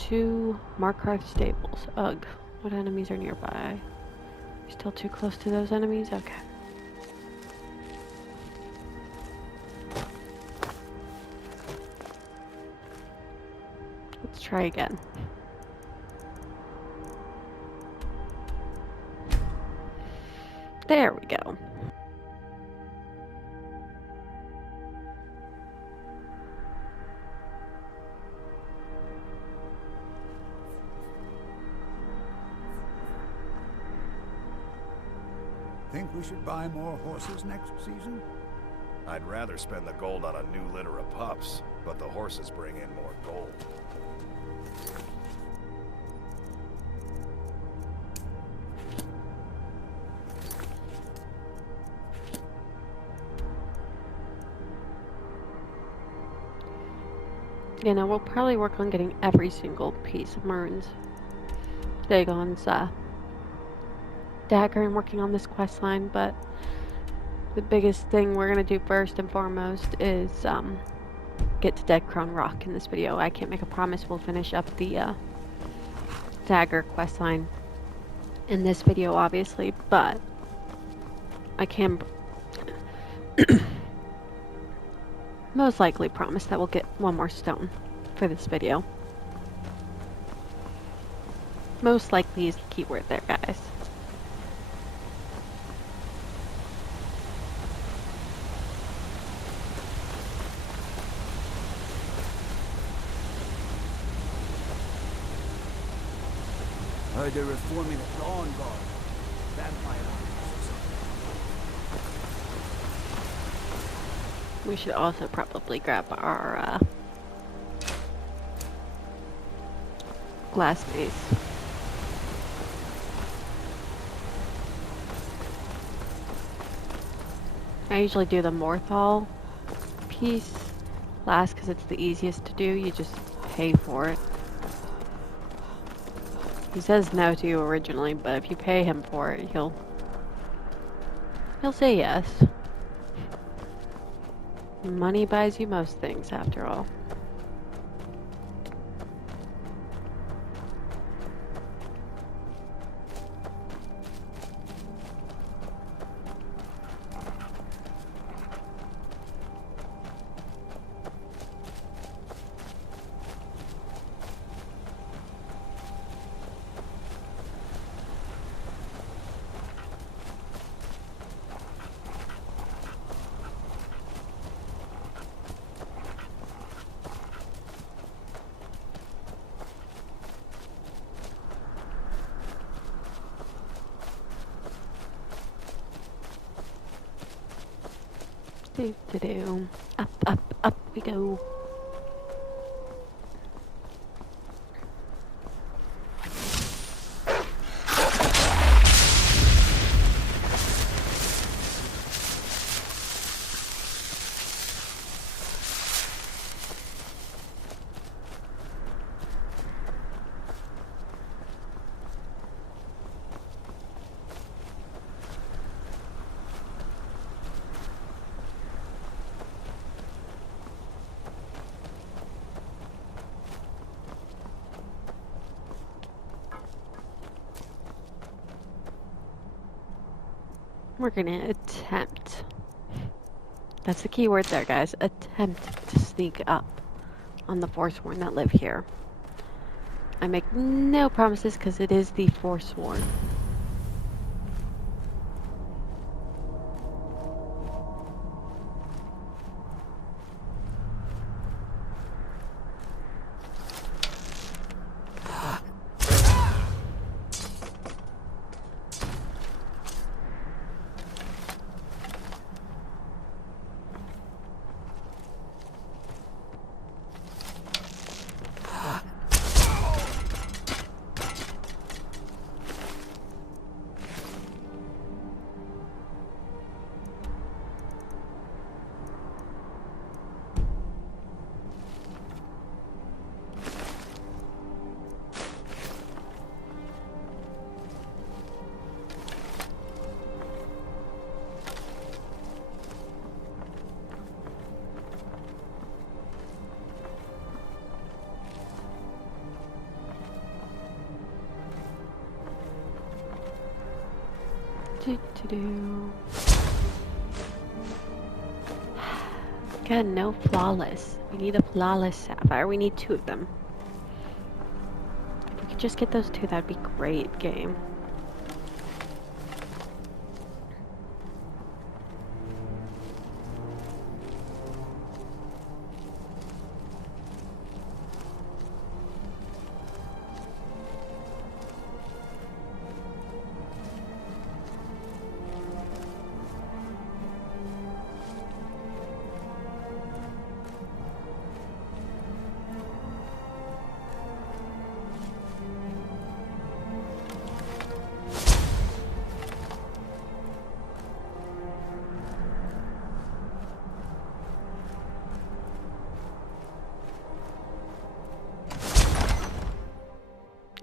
to Markgrave Stables. Ugh. What enemies are nearby? We're still too close to those enemies? Okay. Let's try again. There we go. Think we should buy more horses next season? I'd rather spend the gold on a new litter of pups, but the horses bring in more gold. You know, we'll probably work on getting every single piece of Maroon's Dagon's dagger and working on this quest line, but the biggest thing we're going to do first and foremost is get to Dead Crone Rock in this video. I can't make a promise we'll finish up the dagger quest line in this video, obviously, but I can most likely promise that we'll get one more stone for this video. Most likely is the keyword there, guys. Heard they're reforming the Dawn Guard. Vampire. We should also probably grab our glass mace. I usually do the Morthal piece last because it's the easiest to do. You just pay for it. He says no to you originally, but if you pay him for it, he'll say yes. Money buys you most things, after all. Do-do-do. Up, up, up we go. We're gonna attempt. That's the key word there, guys. Attempt to sneak up on the Forsworn that live here. I make no promises because it is the Forsworn. Again, no flawless. We need a flawless sapphire. We need 2 of them. If we could just get those 2, that'd be great game.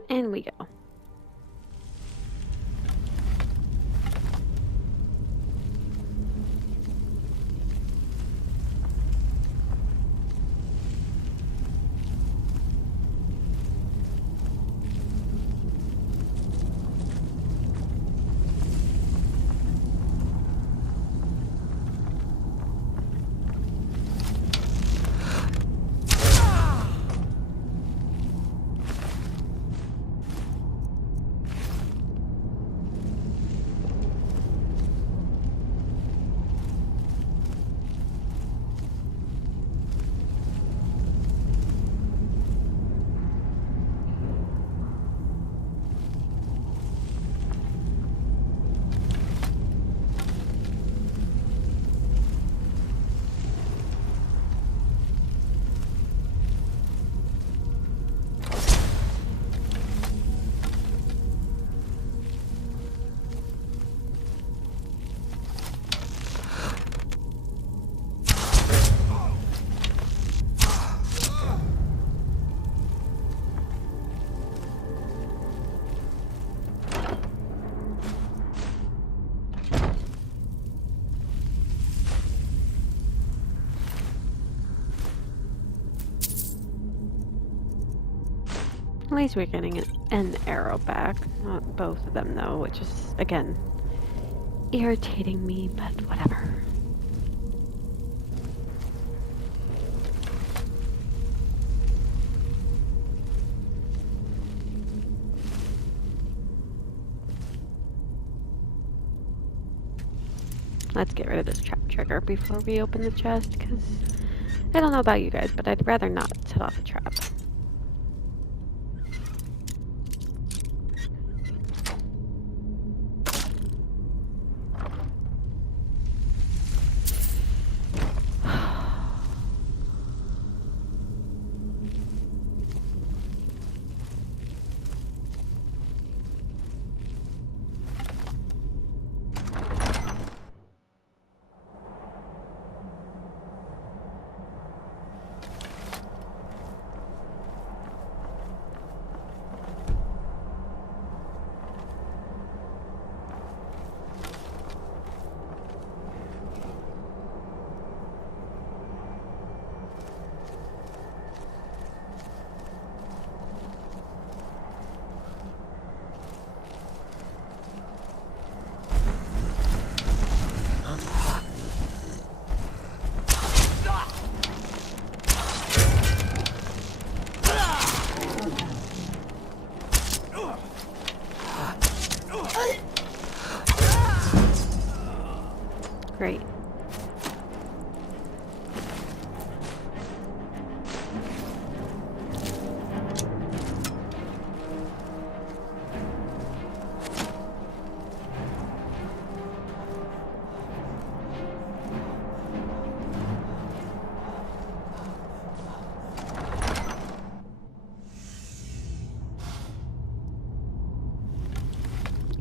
In we go. At least we're getting an arrow back. Not both of them, though, which is, again, irritating me, but whatever. Let's get rid of this trap trigger before we open the chest, because I don't know about you guys, but I'd rather not set off a trap.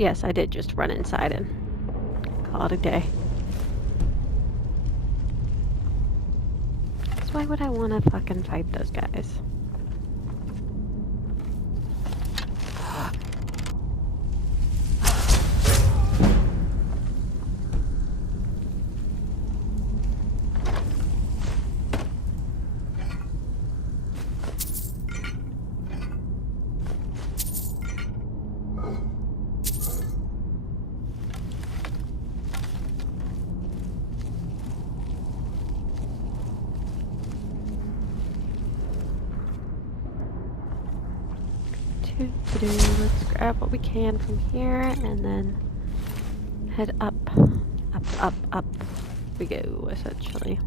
yes, I did just run inside and call it a day. Because why would I want to fucking fight those guys? Let's grab what we can from here and then head up, up we go, essentially.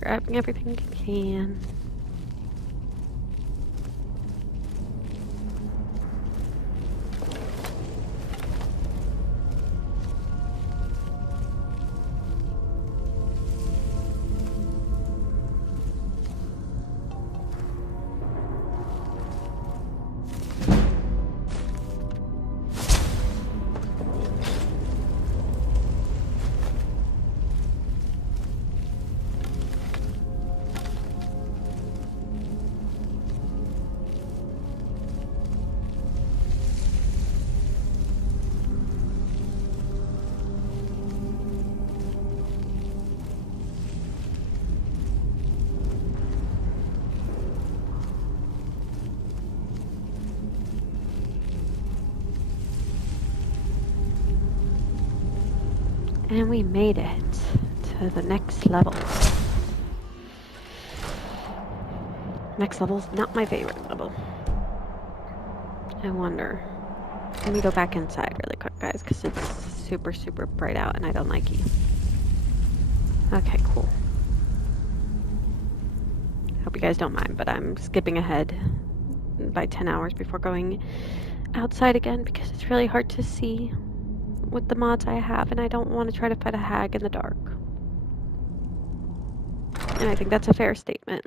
Grabbing everything you can. And we made it to the next level. Next level's not my favorite level. I wonder. Let me go back inside really quick, guys, because it's super, super bright out and I don't like you. Okay, cool. Hope you guys don't mind, but I'm skipping ahead by 10 hours before going outside again because it's really hard to see with the mods I have, and I don't want to try to fight a hag in the dark. And I think that's a fair statement.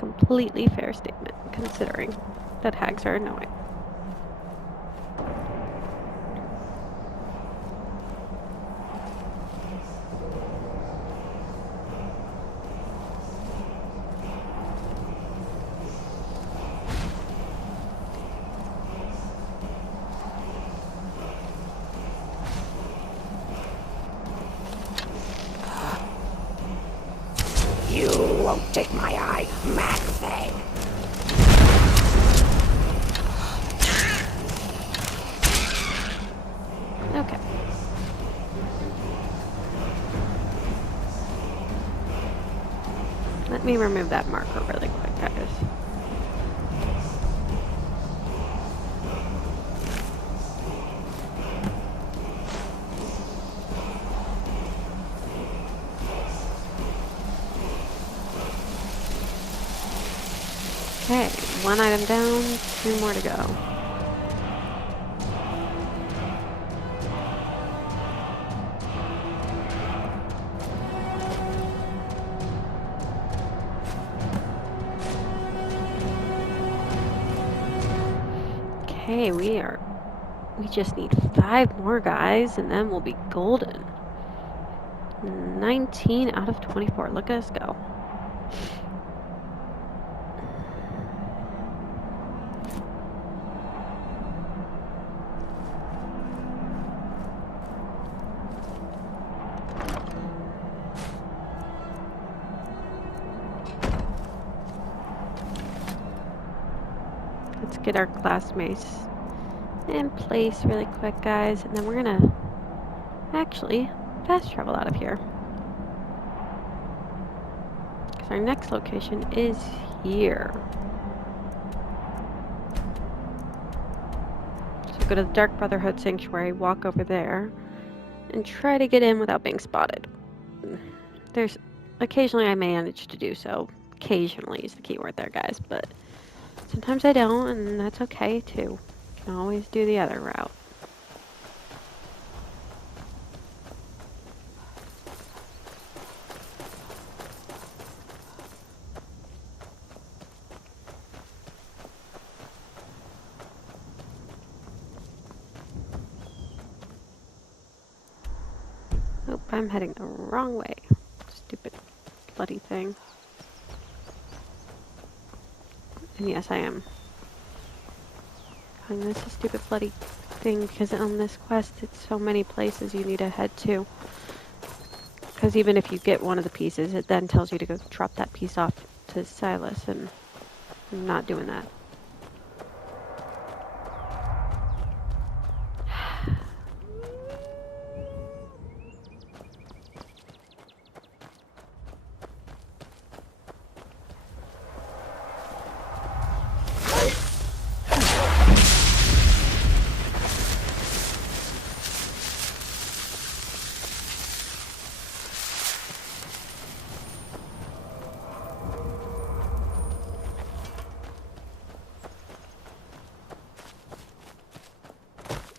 Completely fair statement, considering that hags are annoying. Won't take my eye, mad thing. Okay. Let me remove that marker really quick, guys. Okay, one item down, 2 more to go. Okay, we just need 5 more guys and then we'll be golden. 19 out of 24. Look at us go. Let's get our classmates in place really quick, guys, and then we're gonna actually fast travel out of here. Because our next location is here. So go to the Dark Brotherhood Sanctuary, walk over there, and try to get in without being spotted. Occasionally I manage to do so. Occasionally is the key word there, guys, but sometimes I don't, and that's okay too. You can always do the other route. Nope, I'm heading the wrong way. Stupid bloody thing. And yes, I am calling this a stupid bloody thing because on this quest it's so many places you need to head to. Because even if you get one of the pieces, it then tells you to go drop that piece off to Silas, and I'm not doing that.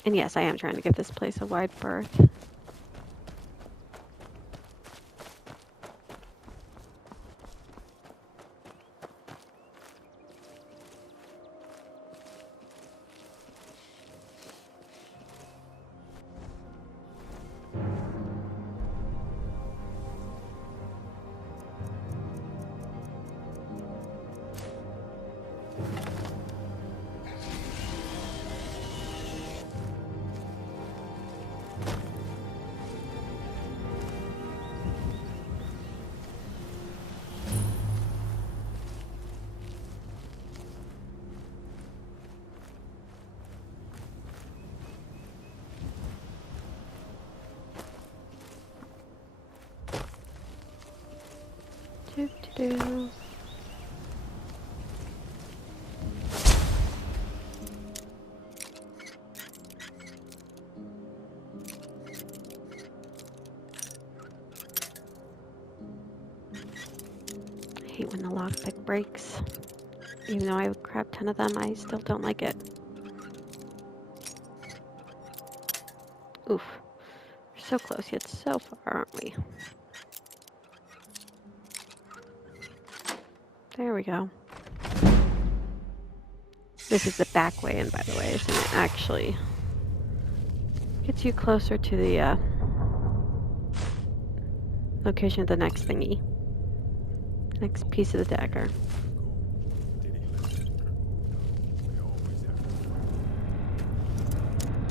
And yes, I am trying to give this place a wide berth. Do. I hate when the lockpick breaks. Even though I have a crap ton of them, I still don't like it. Oof. We're so close yet so far, aren't we? There we go. This is the back way in, by the way, so it actually gets you closer to the location of the next thingy. Next piece of the dagger.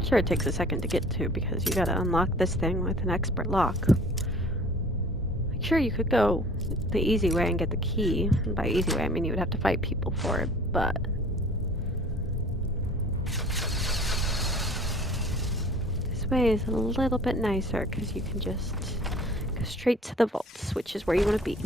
Sure, it takes a second to get to because you gotta unlock this thing with an expert lock. Like, sure, you could go the easy way and get the key. And by easy way, I mean you would have to fight people for it, but this way is a little bit nicer because you can just go straight to the vaults, which is where you want to be.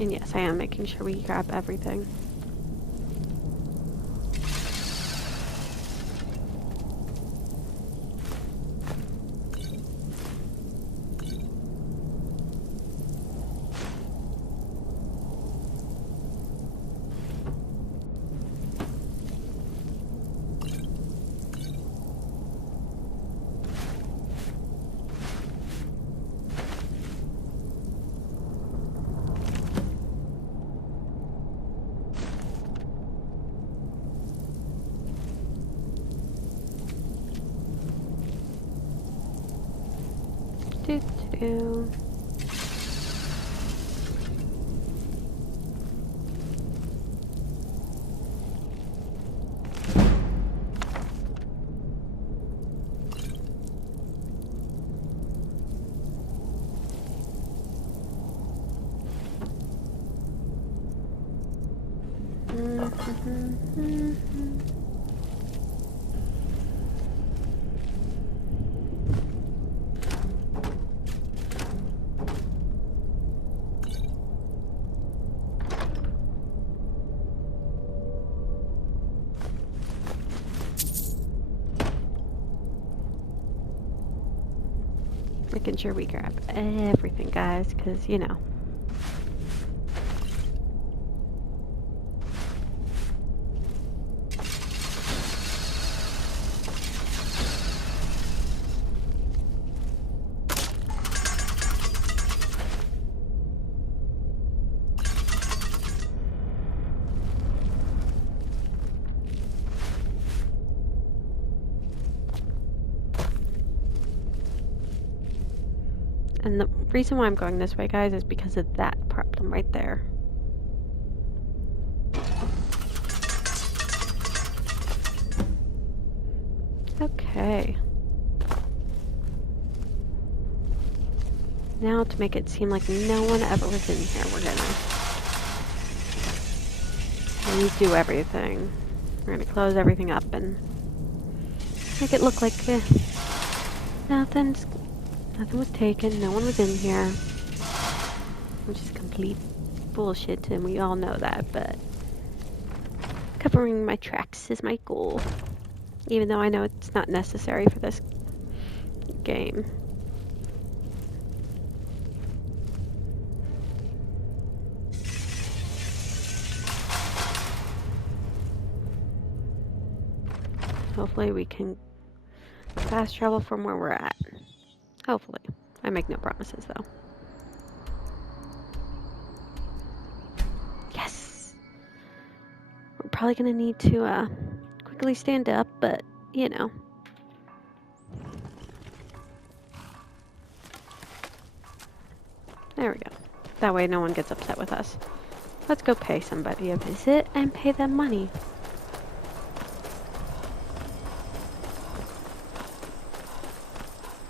And yes, I am making sure we grab everything. do. Making sure we grab everything, guys, because, you know. And the reason why I'm going this way, guys, is because of that problem right there. Okay. Now to make it seem like no one ever was in here, we're gonna redo everything. We're gonna close everything up and make it look like nothing was taken, no one was in here. Which is complete bullshit, and we all know that, but covering my tracks is my goal. Even though I know it's not necessary for this game. Hopefully we can fast travel from where we're at. Hopefully. I make no promises, though. Yes! We're probably gonna need to, quickly stand up, but, you know. There we go. That way no one gets upset with us. Let's go pay somebody a visit and pay them money.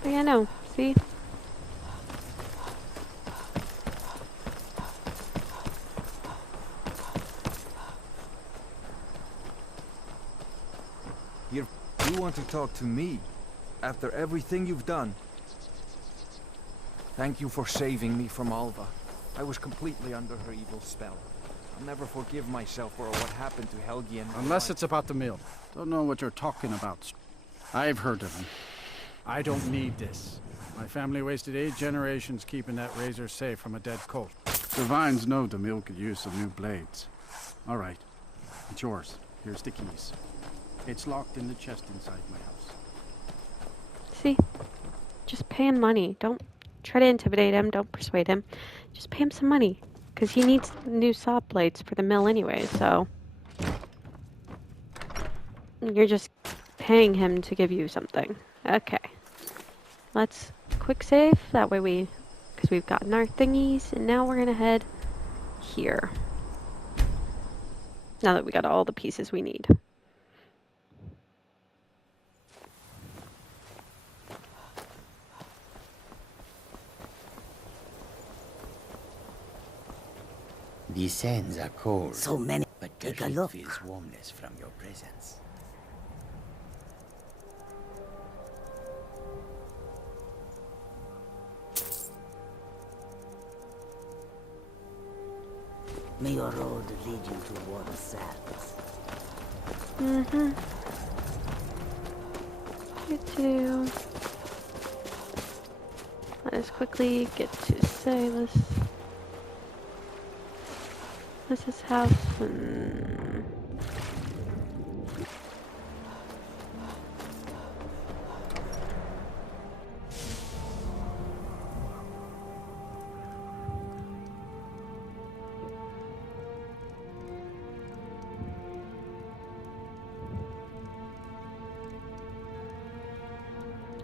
Yeah, no. See? You want to talk to me? After everything you've done? Thank you for saving me from Alva. I was completely under her evil spell. I'll never forgive myself for what happened to Helgi and... Unless it's about the mill. Don't know what you're talking about. I've heard of him. I don't need this. My family wasted 8 generations keeping that razor safe from a dead cult. The Vines know the mill could use some new blades. All right. It's yours. Here's the keys. It's locked in the chest inside my house. See? Just pay him money. Don't try to intimidate him. Don't persuade him. Just pay him some money. Because he needs new saw blades for the mill anyway, so... You're just paying him to give you something. Okay. Let's quick save. That way because we've gotten our thingies, and now we're gonna head here. Now that we got all the pieces we need. These sands are cold. So many. But Take the a reef look. feels warmness from your presence. May your road lead you to warm sands. Mm-hmm. You too. Let us quickly get to Silas's house and...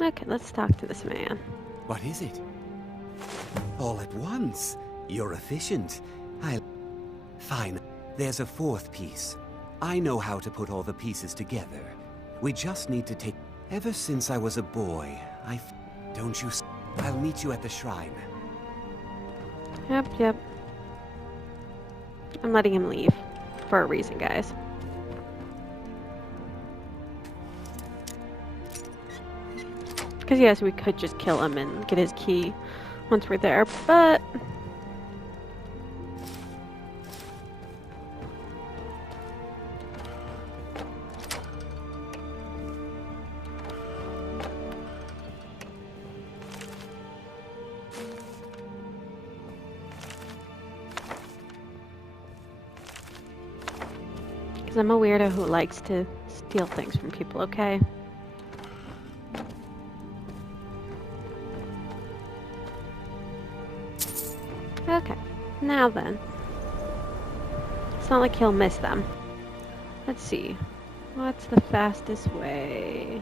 Okay, let's talk to this man. What is it? All at once. You're efficient. Fine. There's a fourth piece. I know how to put all the pieces together. We just need to take... Ever since I was a boy, Don't you... I'll meet you at the shrine. Yep. I'm letting him leave. For a reason, guys. Because yes, we could just kill him and get his key once we're there, but... Because I'm a weirdo who likes to steal things from people, okay? Okay, now then. It's not like he'll miss them. Let's see. What's the fastest way?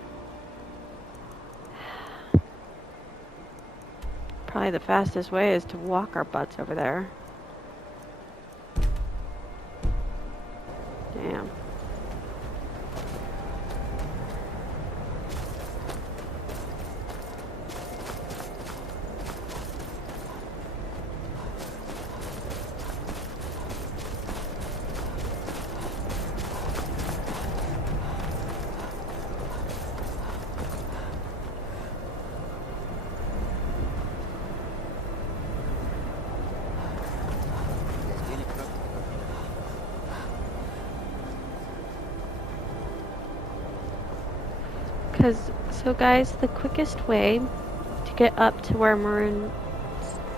Probably the fastest way is to walk our butts over there. Damn. So guys, the quickest way to get up to where Marin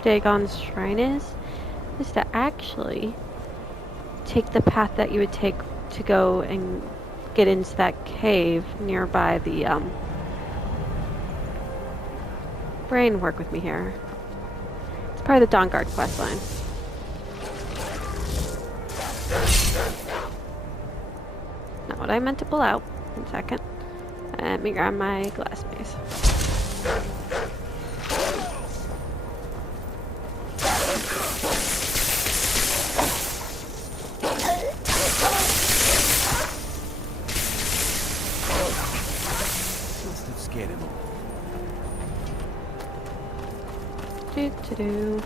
Dagon's shrine is to actually take the path that you would take to go and get into that cave nearby the brain, work with me here. It's part of the Dawnguard questline. Not what I meant to pull out. 1 second. Let me grab my glass mace. Must have scared him off. Do.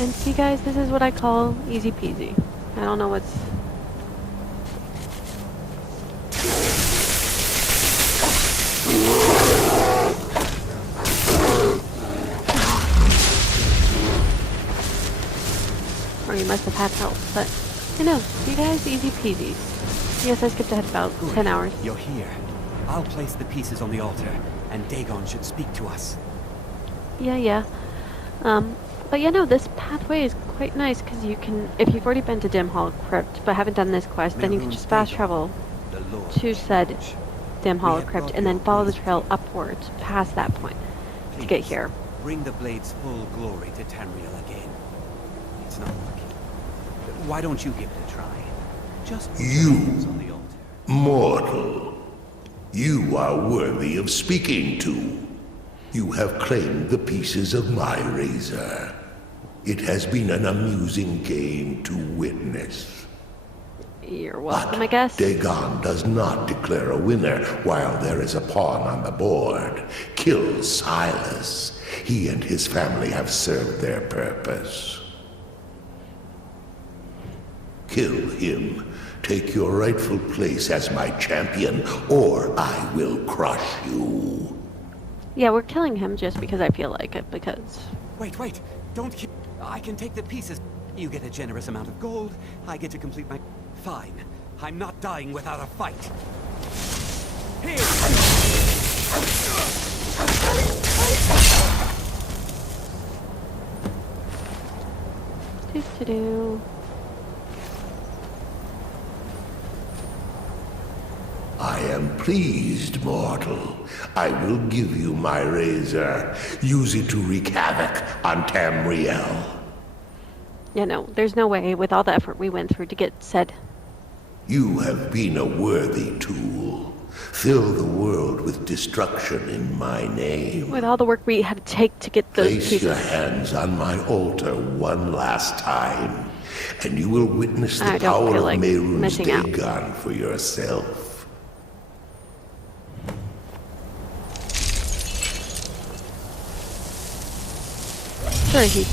And see guys, this is what I call easy peasy. I don't know what's... Or you must have had help, but you know, you guys, easy peasy. Yes, I skipped ahead about 10 hours. You're here. I'll place the pieces on the altar, and Dagon should speak to us. Yeah. But you know, this pathway is quite nice because you can, if you've already been to Dimhall Crypt but haven't done this quest, then you can just fast travel to said Dimhall Crypt and then follow the trail upwards past that point to get here. Bring the blade's full glory to Tamriel again. It's not working. Why don't you give it a try? Just You, mortal, you are worthy of speaking to. You have claimed the pieces of my razor. It has been an amusing game to witness. You're welcome, I guess. Dagon does not declare a winner while there is a pawn on the board. Kill Silas. He and his family have served their purpose. Kill him. Take your rightful place as my champion, or I will crush you. Yeah, we're killing him just because I feel like it, because... Wait, don't kill... I can take the pieces. You get a generous amount of gold, I get to complete my... Fine. I'm not dying without a fight. Here! Do-do-do. I am pleased, mortal. I will give you my razor. Use it to wreak havoc on Tamriel. Yeah, no, there's no way with all the effort we went through to get said. You have been a worthy tool. Fill the world with destruction in my name. With all the work we had to take to get those Place pieces. your hands on my altar one last time, and you will witness the power of Mehrunes Dagon for yourself. Sure, he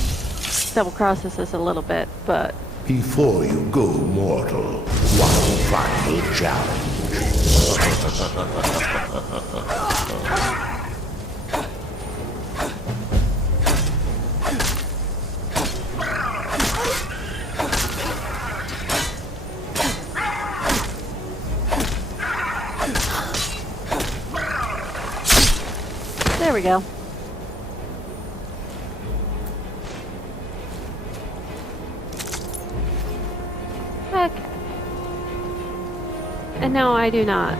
double-crosses us a little bit, but... Before you go, mortal, one final challenge. There we go. Heck. And no, I do not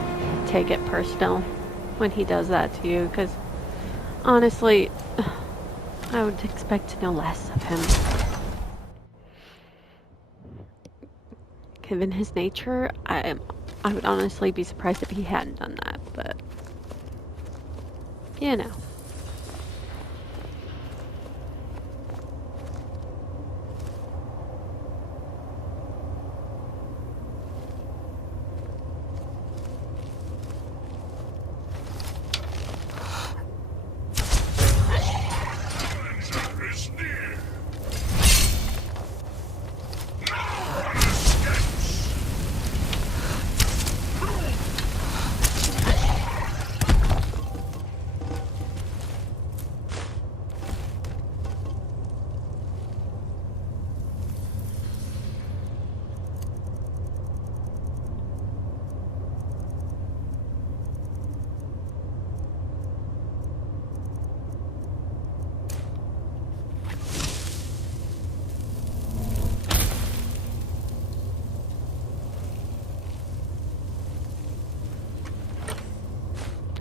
take it personal when he does that to you, because honestly, I would expect to know less of him. Given his nature, I would honestly be surprised if he hadn't done that, but you know.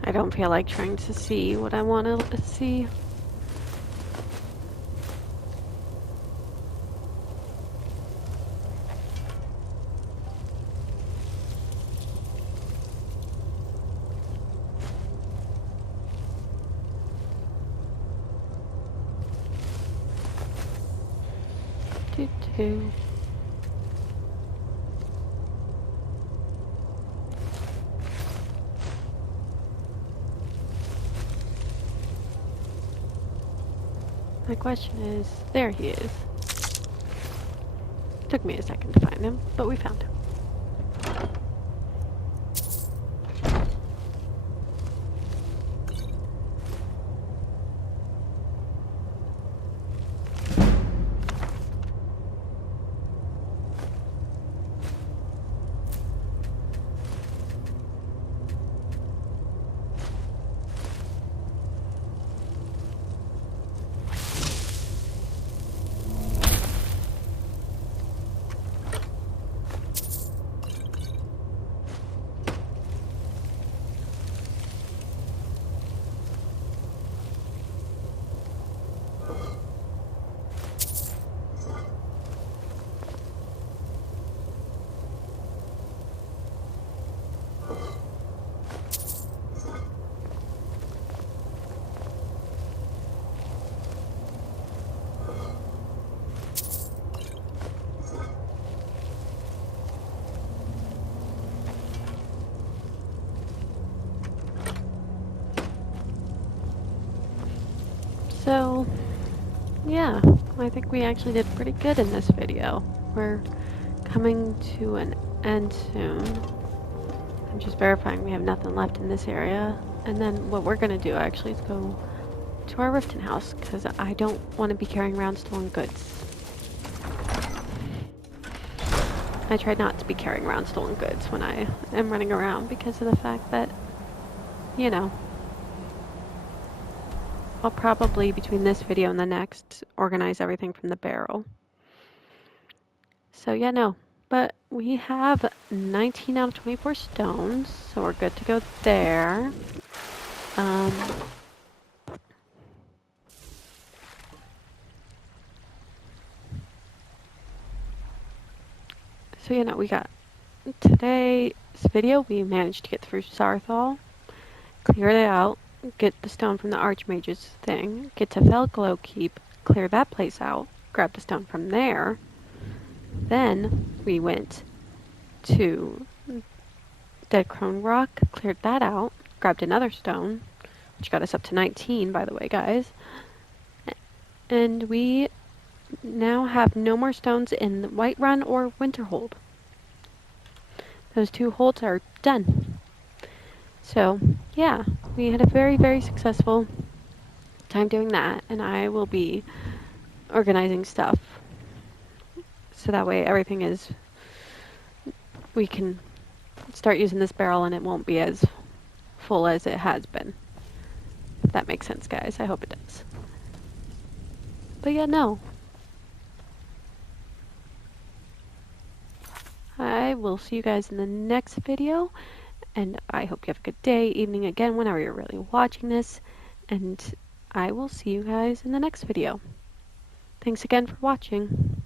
I don't feel like trying to see what I want to see. Doo-doo. My question is, there he is. Took me a second to find him, but we found him. So, yeah, I think we actually did pretty good in this video. We're coming to an end soon. I'm just verifying we have nothing left in this area. And then what we're going to do actually is go to our Riften house, because I don't want to be carrying around stolen goods. I try not to be carrying around stolen goods when I am running around because of the fact that, you know, I'll probably, between this video and the next, organize everything from the barrel. So yeah, no. But we have 19 out of 24 stones, so we're good to go there. So you know, we got today's video, we managed to get through Sarthal, clear it out, get the stone from the Archmage's thing, get to Felglow Keep, clear that place out, grab the stone from there. Then we went to Dead Crone Rock, cleared that out, grabbed another stone, which got us up to 19, by the way, guys. And we now have no more stones in Whiterun or Winterhold. Those two holds are done. So, yeah, we had a very, very successful time doing that, and I will be organizing stuff so that way everything is, we can start using this barrel and it won't be as full as it has been. If that makes sense, guys. I hope it does. But yeah, no. I will see you guys in the next video, and I hope you have a good day, evening, again, whenever you're really watching this, and I will see you guys in the next video. Thanks again for watching.